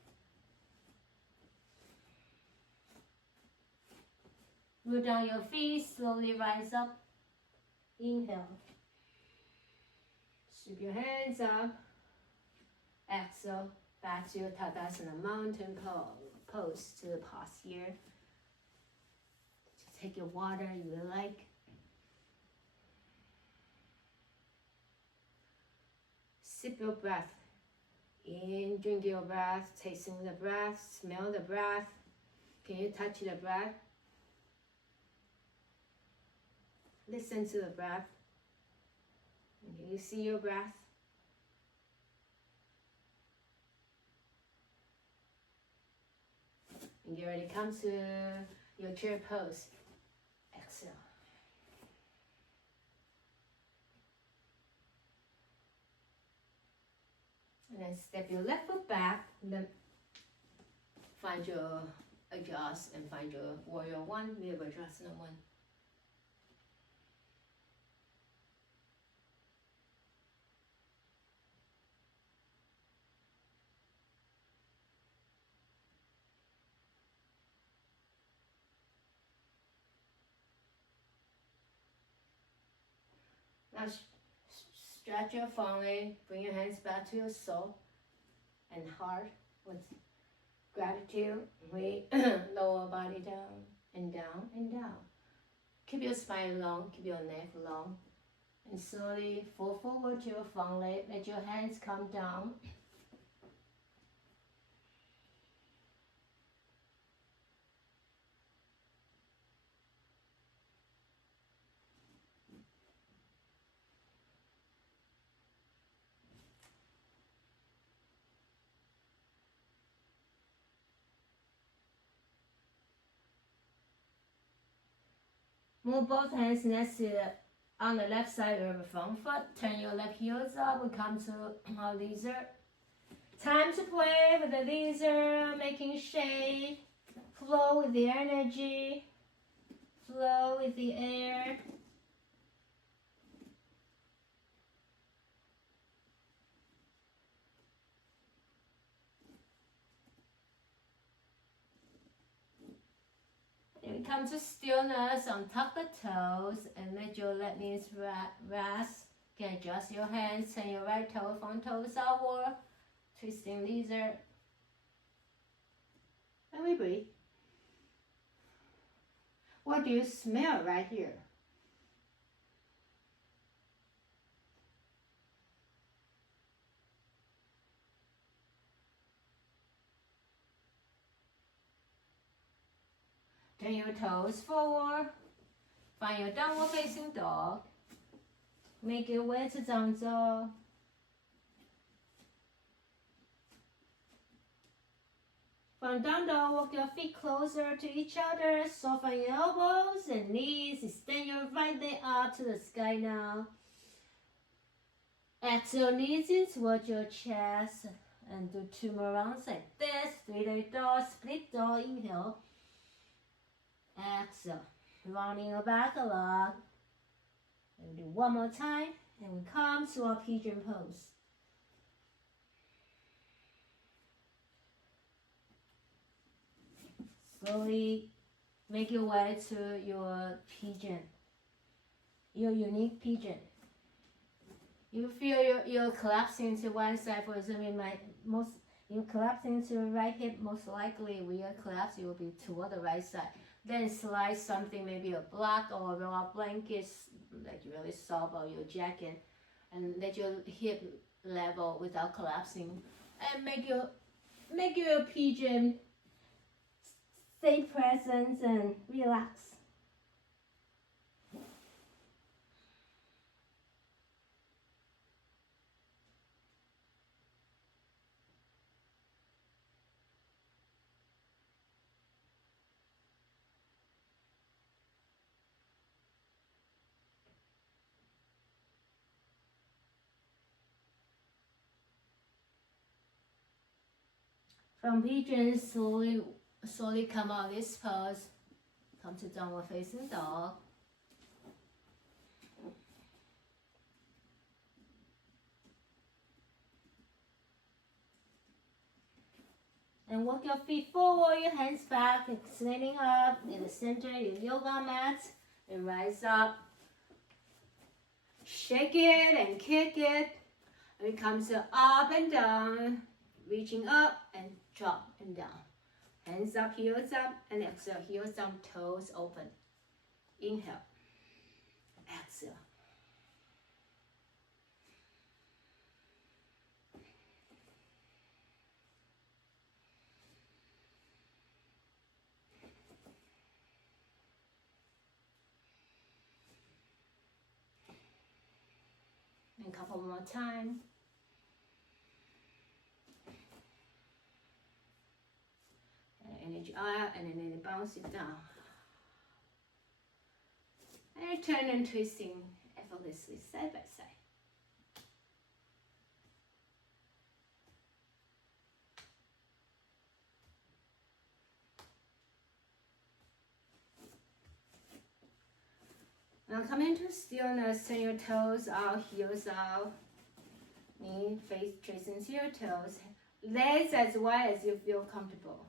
Root down your feet, slowly rise up. Inhale. Sweep your hands up. Exhale, back to your Tadasana mountain pose, to the posture. Just take your water you like. Sip your breath. In, drink your breath, tasting the breath, smell the breath. Can you touch the breath? Listen to the breath. And can you see your breath? And get ready to come to your chair pose. Exhale. And then step your left foot back, then find your adjust and find your warrior one, Virabhadrasana one. Now stretch your foreleg, bring your hands back to your soul and heart with gratitude. We lower body down and down and down. Keep your spine long, keep your neck long. And slowly fall forward to your front leg. Let your hands come down. Move both hands next to on the left side of the front foot. Turn your left heels up. We come to our lizard. Time to play with the lizard, making shade. Flow with the energy. Flow with the air. And we come to stillness. Untuck the toes and let your left knees rest. You can adjust your hands. Turn your right toe, front toes outward. Twisting lizard. And we breathe. What do you smell right here? Turn your toes forward. Find your downward facing dog. Make your way to down dog. From down dog, walk your feet closer to each other. Soften your elbows and knees. Extend your right leg up to the sky now. Exhale, knees in towards your chest. And do 2 more rounds like this. 3-leg dog, split dog, inhale. Exhale. Rounding your back a lot. And do 1 more time. And we come to our pigeon pose. Slowly make your way to your pigeon, your unique pigeon. You feel you're collapsing to one side. For example, you're collapsing to the right hip. Most likely, when you collapse, you will be toward the right side. Then slide something, maybe a block or a raw blanket, like really soft, or your jacket, and let your hip level without collapsing, and make your pigeon stay present and relax. From pigeon, slowly come out of this pose. Come to downward facing dog. And walk your feet forward, your hands back, extending up in the center of your yoga mat. And rise up. Shake it and kick it. And we come to up and down. Reaching up and drop and down. Hands up, heels up, and exhale. Heels down, toes open. Inhale. Exhale. And a couple more times. Energy up, and then bounce it down. And turn and twisting effortlessly side by side. Now come into stillness, turn your toes out, heels out, knee face tracing to your toes, legs as wide as you feel comfortable.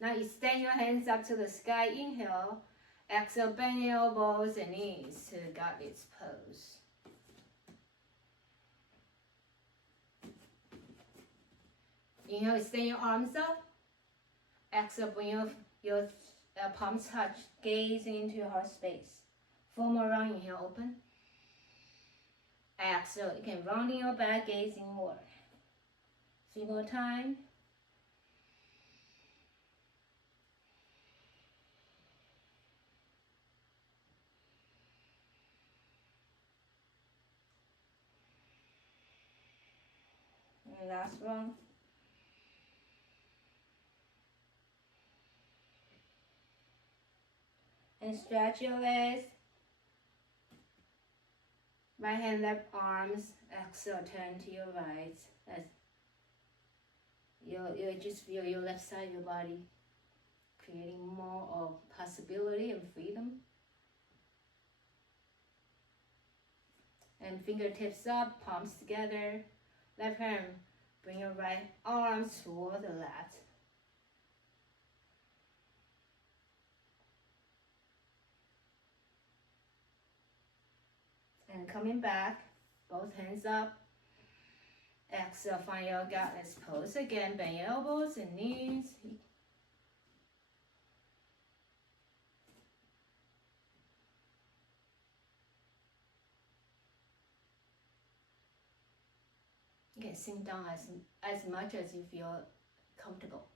Now extend your hands up to the sky, inhale, exhale, bend your elbows and knees to the godless pose. Inhale, extend your arms up. Exhale, bring your palms touch, gaze into your heart space. 4 more rounds, inhale, open. Exhale, you can round in your back, gaze inward. 3 more times. And last round. And stretch your legs. Right hand, left arms. Exhale, turn to your right. You just feel your left side of your body, creating more of possibility and freedom. And fingertips up, palms together. Left hand, bring your right arm toward the left. And coming back, both hands up. Exhale, find your godless pose again. Bend your elbows and knees. You can sink down as much as you feel comfortable.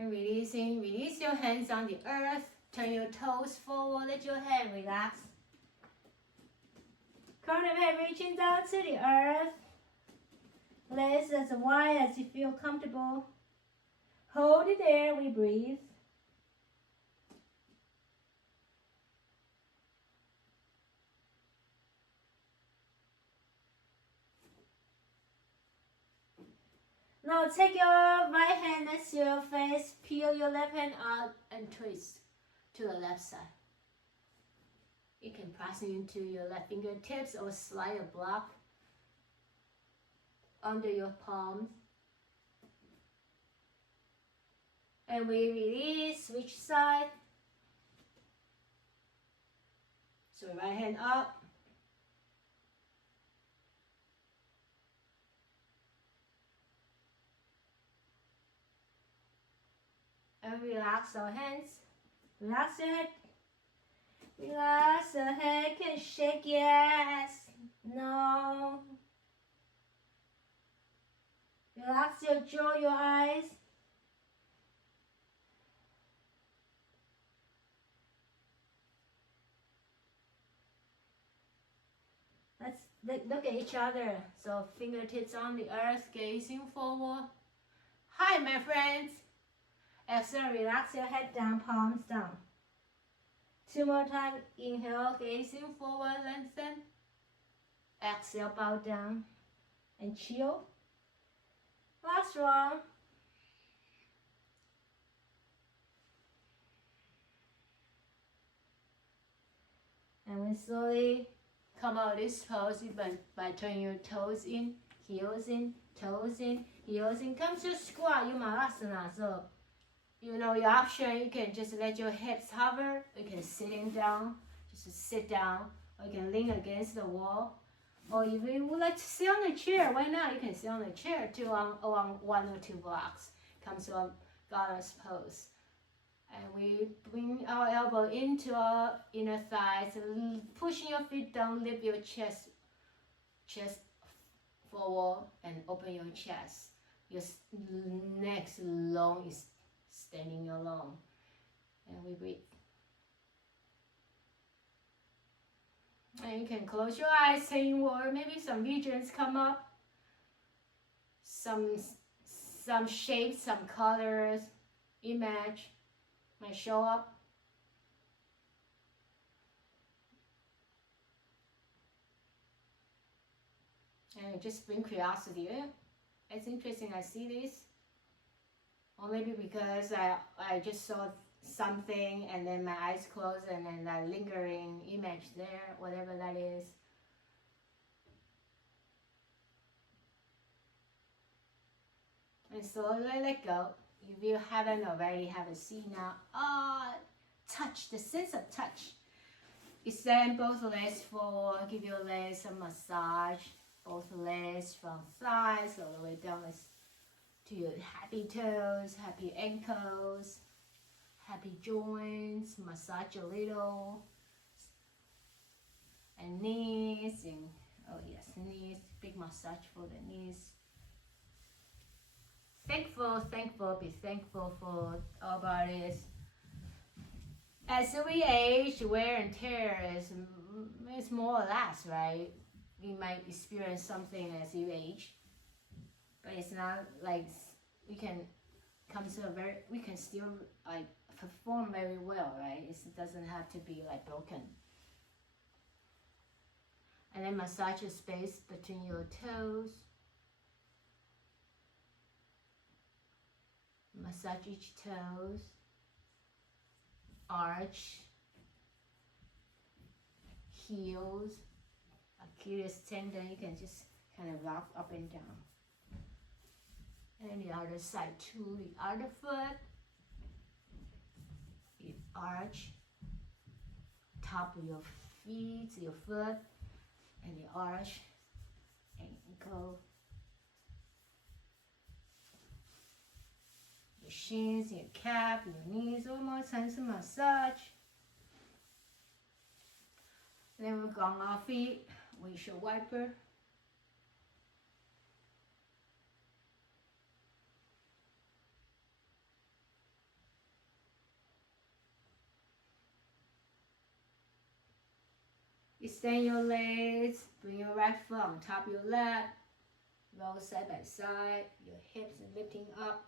And release your hands on the earth. Turn your toes forward, let your head relax. Crown of head reaching down to the earth. Legs as wide as you feel comfortable. Hold it there, we breathe. Now take your right hand next to your face, peel your left hand out and twist to the left side. You can press into your left fingertips or slide a block under your palms. And we release, switch side. So right hand up. And relax our hands. Relax your head. Relax your head. Can shake yes. No. Relax your jaw, your eyes. Let's look at each other. So fingertips on the earth, gazing forward. Hi, my friends. Exhale, relax your head down, palms down. 2 more times. Inhale, gazing forward, lengthen. Exhale, bow down and chill. Last round. And we slowly come out of this pose by turning your toes in, heels in, toes in, heels in. Come to squat, you malasana. So, you know your option, you can just let your hips hover. You can sitting down, just sit down. Or you can lean against the wall. Or if you would like to sit on the chair, why not? You can sit on the chair too on 1 or 2 blocks. Come to a goddess pose. And we bring our elbow into our inner thighs, pushing your feet down, lift your chest forward and open your chest. Your neck long is standing alone. And we breathe. And you can close your eyes, saying word. Maybe some visions come up. Some shapes, some colors, image might show up. And just bring curiosity. It's interesting, I see this. Or maybe because I just saw something and then my eyes closed and then that lingering image there, whatever that is. And slowly let it go. If you haven't already have a seat now, touch, the sense of touch. Extend both legs forward, give your legs a massage. Both legs from thighs all the way down to your happy toes, happy ankles, happy joints. Massage a little. And knees, and oh yes, knees. Big massage for the knees. Thankful, be thankful for our bodies. As we age, wear and tear is more or less, right? We might experience something as you age, but it's not like we can still like perform very well, right? It doesn't have to be like broken. And then massage the space between your toes. Massage each toes. Arch. Heels. Achilles tendon, you can just kind of rock up and down. And the other side too, the other foot. You arch. Top of your feet, your foot. And the arch, ankle, your shins, your calf, your knees, all more times of massage. Then we're on our feet, windshield wiper. Extend your legs, bring your right foot on top of your lap, roll side by side, your hips are lifting up.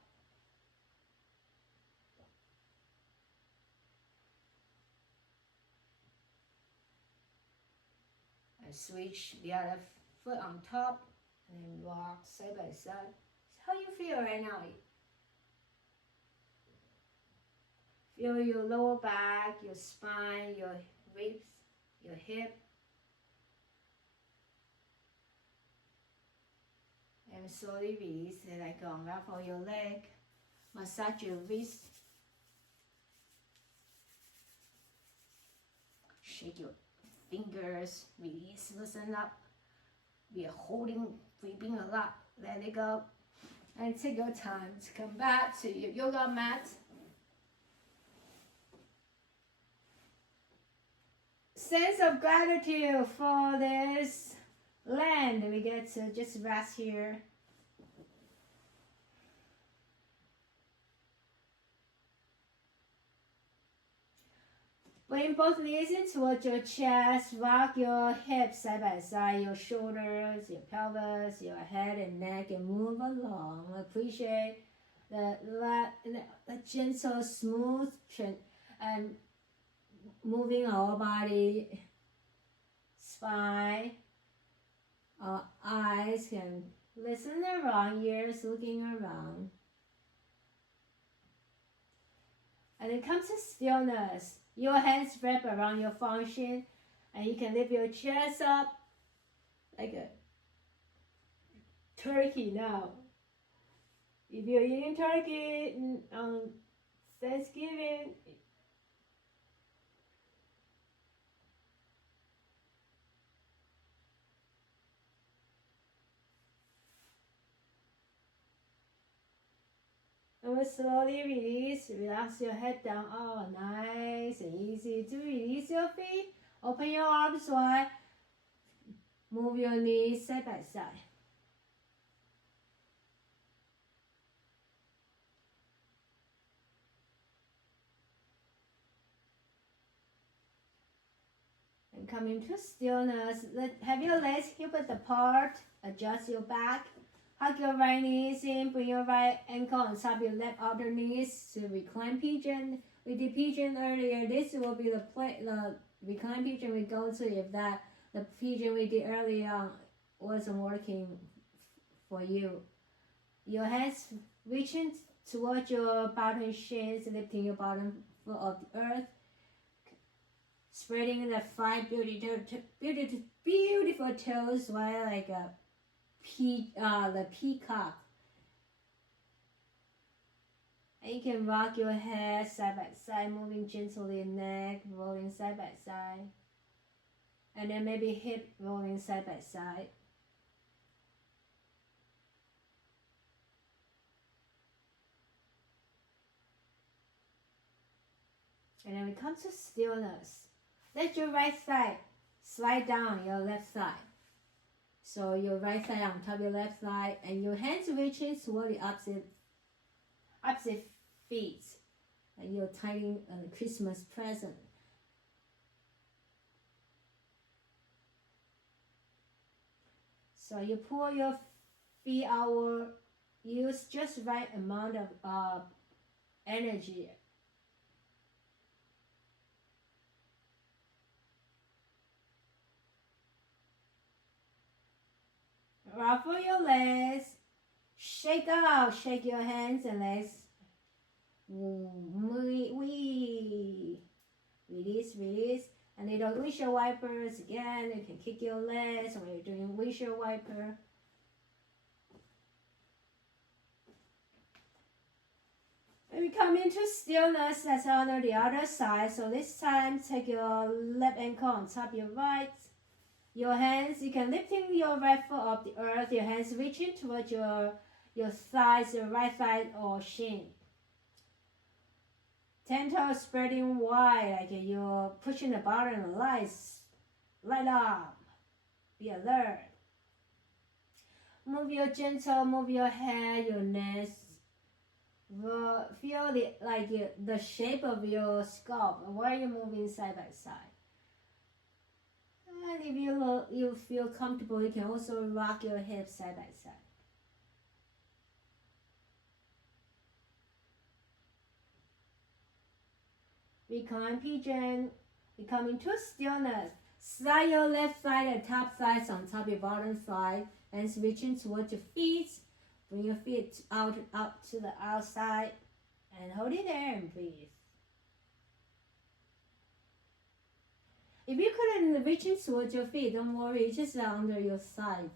And switch the other foot on top, and then rock side by side. How you feel right now? Feel your lower back, your spine, your ribs, your hip. And slowly release, like unravel your leg, massage your wrist, shake your fingers, release, loosen up. We are holding, breathing a lot, let it go. And take your time to come back to your yoga mat. Sense of gratitude for this land. We get to just rest here. Bring both knees in towards your chest. Rock your hips side by side, your shoulders, your pelvis, your head and neck, and move along. Appreciate the gentle, smooth and moving our body, spine. Our eyes can listen around, ears looking around. And it comes to stillness. Your hands wrap around your function, and you can lift your chest up like a turkey now. If you're eating turkey on Thanksgiving, and we'll slowly release, relax your head down. Oh, nice and easy to release your feet. Open your arms wide. Move your knees side by side. And come into stillness. Have your legs hip width apart. Adjust your back. Hug your right knees in, bring your right ankle on top of your left outer knees to recline pigeon. We did pigeon earlier. This will be the recline pigeon we go to if the pigeon we did earlier wasn't working for you. Your hands reaching towards your bottom shins, lifting your bottom foot off the earth. Spreading the 5 beautiful toes while like a the peacock. And you can rock your head side by side, moving gently, neck rolling side by side. And then maybe hip rolling side by side. And then we come to stillness. Let your right side slide down your left side. So your right side on top of your left side, and your hands reaching toward the opposite feet. And you're tying a Christmas present. So you pull your feet out, use just right amount of energy. Ruffle your legs, shake out, shake your hands and legs. Release, release. And little windshield wipers again. You can kick your legs when you're doing windshield wiper. When we come into stillness, that's on the other side. So this time, take your left ankle on top of your right. Your hands, you can lifting your right foot off the earth. Your hands reaching towards your thighs, your right side or shin. 10 toes spreading wide, like you're pushing the bottom light up. Be alert. Move your gentle, move your head, your neck. Feel the shape of your scalp while you're moving side by side. And if you feel comfortable, you can also rock your hips side by side. Recline pigeon, we come into stillness. Slide your left side and top sides on top of your bottom side, and reaching towards your feet. Bring your feet out to the outside, and hold it there and breathe. If you couldn't reach towards your feet, don't worry, just under your side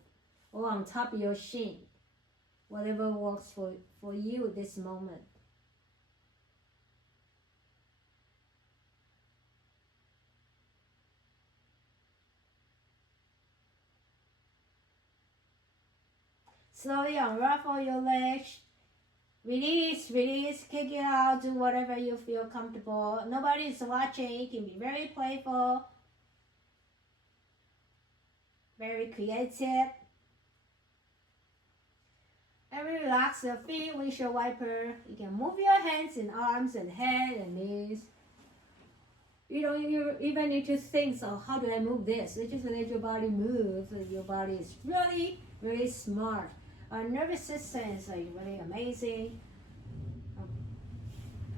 or on top of your shin. Whatever works for you this moment. Slowly unruffle your legs. Release, release, kick it out, do whatever you feel comfortable. Nobody is watching, you can be very playful, very creative. And relax your feet, windshield wiper. You can move your hands and arms and head and knees. You don't even need to think, so how do I move this? You just let your body move. Your body is really, really smart. Our nervous system is really amazing.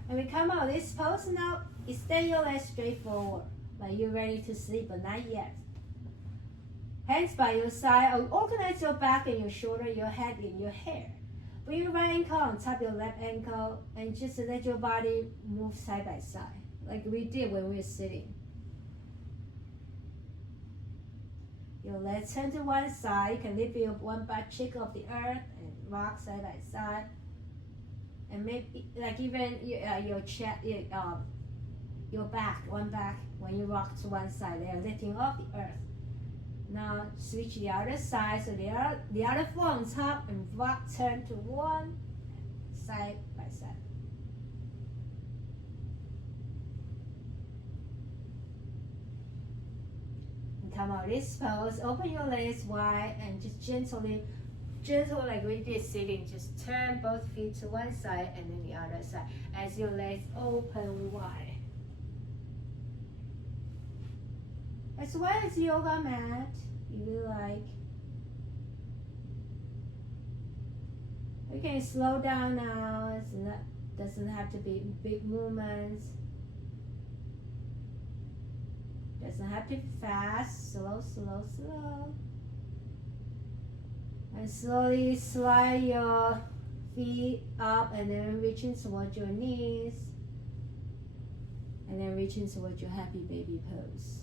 And we come out of this pose now, extend your legs straight forward, like you're ready to sleep, but not yet. Hands by your side, organize your back and your shoulder, your head and your hair. Bring your right ankle on top of your left ankle, and just let your body move side by side, like we did when we were sitting. Your legs turn to one side. You can lift your one butt cheek off the earth and rock side by side. And maybe like even your chest, your back, one back, when you rock to one side, they are lifting off the earth. Now switch the other side, so the other foot on top and rock, turn to one side by side. Come out this pose, open your legs wide and just gentle like we did sitting, just turn both feet to one side and then the other side as your legs open wide. As well as yoga mat, you like. You can slow down now, doesn't have to be big movements. Doesn't have to be fast, slow, slow, slow. And slowly slide your feet up and then reaching towards your knees. And then reaching towards your happy baby pose.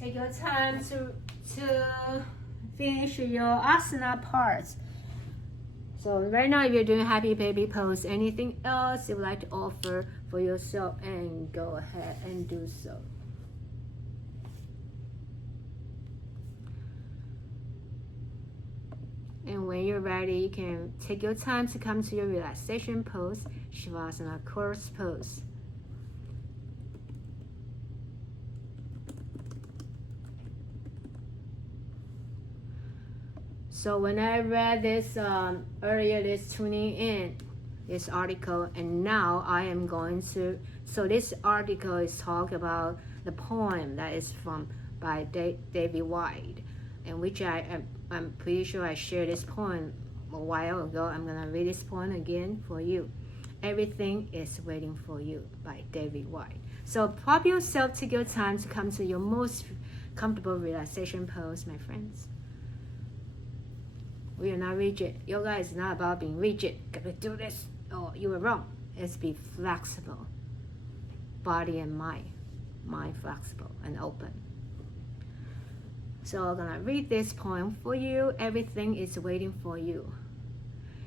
Take your time to finish your asana parts. So right now, if you're doing happy baby pose, anything else you would like to offer for yourself, and go ahead and do so. And when you're ready, you can take your time to come to your relaxation pose, Shavasana Kirsch pose. So when I read this earlier, this tuning in, this article, and now I am going to, so this article is talk about the poem that is by David Whyte, and which I'm pretty sure I shared this poem a while ago. I'm gonna read this poem again for you. Everything is waiting for you by David Whyte. So prop yourself, take your time to come to your most comfortable relaxation pose, my friends. We are not rigid. Yoga is not about being rigid. Gotta do this. Oh, you were wrong. It's be flexible. Body and mind. Mind flexible and open. So I'm gonna read this poem for you. Everything is waiting for you.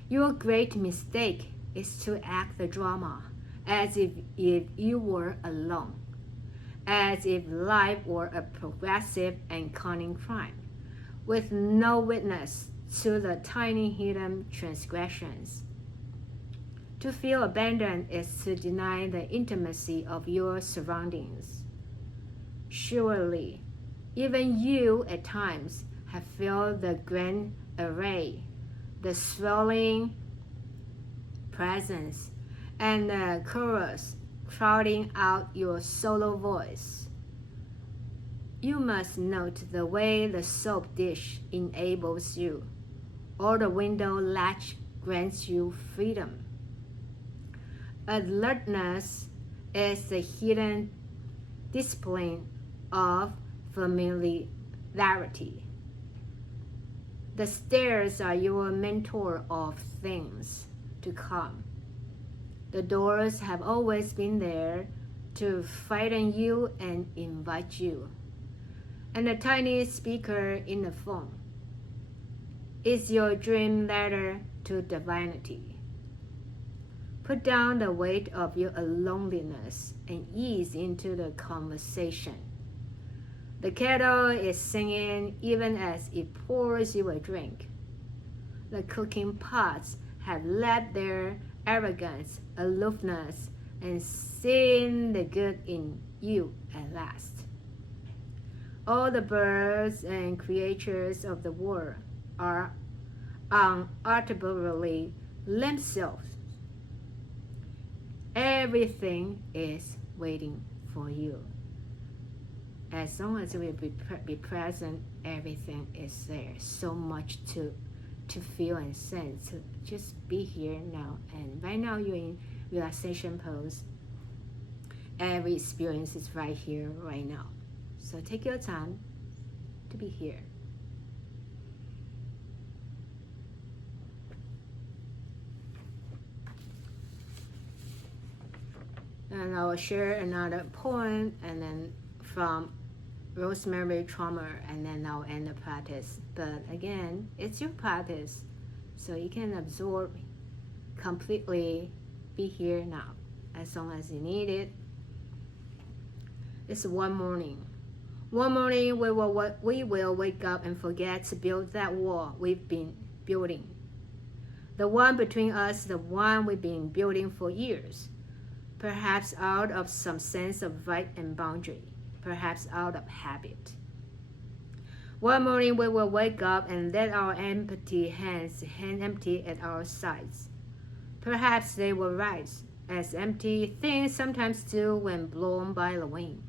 Your great mistake is to act the drama as if you were alone. As if life were a progressive and cunning crime, with no witness to the tiny hidden transgressions. To feel abandoned is to deny the intimacy of your surroundings. Surely, even you at times have felt the grand array, the swelling presence, and the chorus crowding out your solo voice. You must note the way the soap dish enables you, or the window latch grants you freedom. Alertness is the hidden discipline of familiarity. The stairs are your mentor of things to come. The doors have always been there to frighten you and invite you. And the tiny speaker in the phone is your dream letter to divinity. Put down the weight of your aloneness and ease into the conversation. The kettle is singing even as it pours you a drink. The cooking pots have let their arrogance, aloofness, and seen the good in you at last. All the birds and creatures of the world are unutterably themselves. Everything is waiting for you. As long as we be present, everything is there. So much to feel and sense. So just be here now. And right now you're in relaxation pose. Every experience is right here, right now. So take your time to be here. And I will share another poem, and then from Rosemary Trummer, and then I'll end the practice. But again, it's your practice, so you can absorb completely, be here now, as long as you need it. It's one morning. One morning we will wake up and forget to build that wall we've been building. The one between us, the one we've been building for years. Perhaps out of some sense of right and boundary, perhaps out of habit. One morning we will wake up and let our empty hands hang empty at our sides. Perhaps they will rise, as empty things sometimes do when blown by the wind.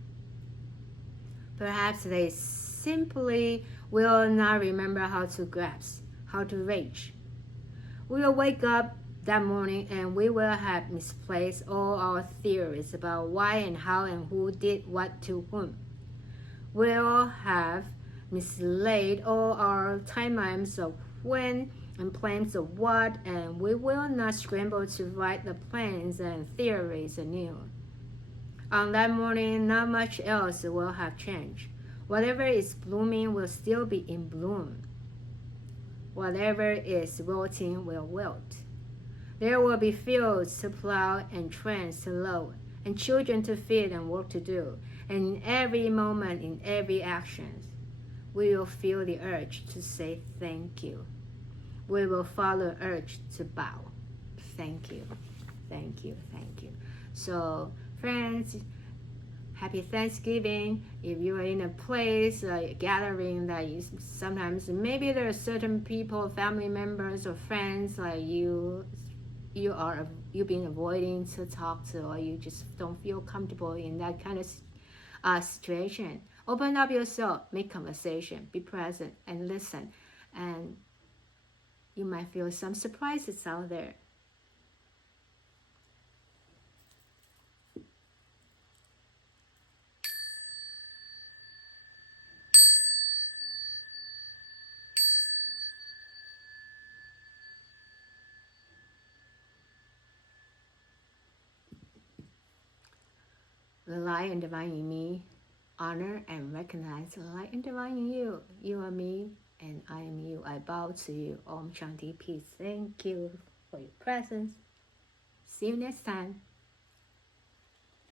Perhaps they simply will not remember how to grasp, how to reach. We will wake up that morning and we will have misplaced all our theories about why and how and who did what to whom. We'll have mislaid all our timelines of when and plans of what, and we will not scramble to write the plans and theories anew. On that morning, not much else will have changed. Whatever is blooming will still be in bloom. Whatever is wilting will wilt. There will be fields to plow and trains to load, and children to feed and work to do. And in every moment, in every action, we will feel the urge to say thank you. We will follow the urge to bow. Thank you, thank you, thank you. So, friends, happy Thanksgiving. If you are in a place, a gathering that you sometimes, maybe there are certain people, family members or friends like you've been avoiding to talk to, or you just don't feel comfortable in that kind of situation. Open up yourself, make conversation, be present and listen, and you might feel some surprises out there. The light and divine in me, honor and recognize the light and divine in you. You are me and I am you. I bow to you. Om Shanti Peace. Thank you for your presence. See you next time.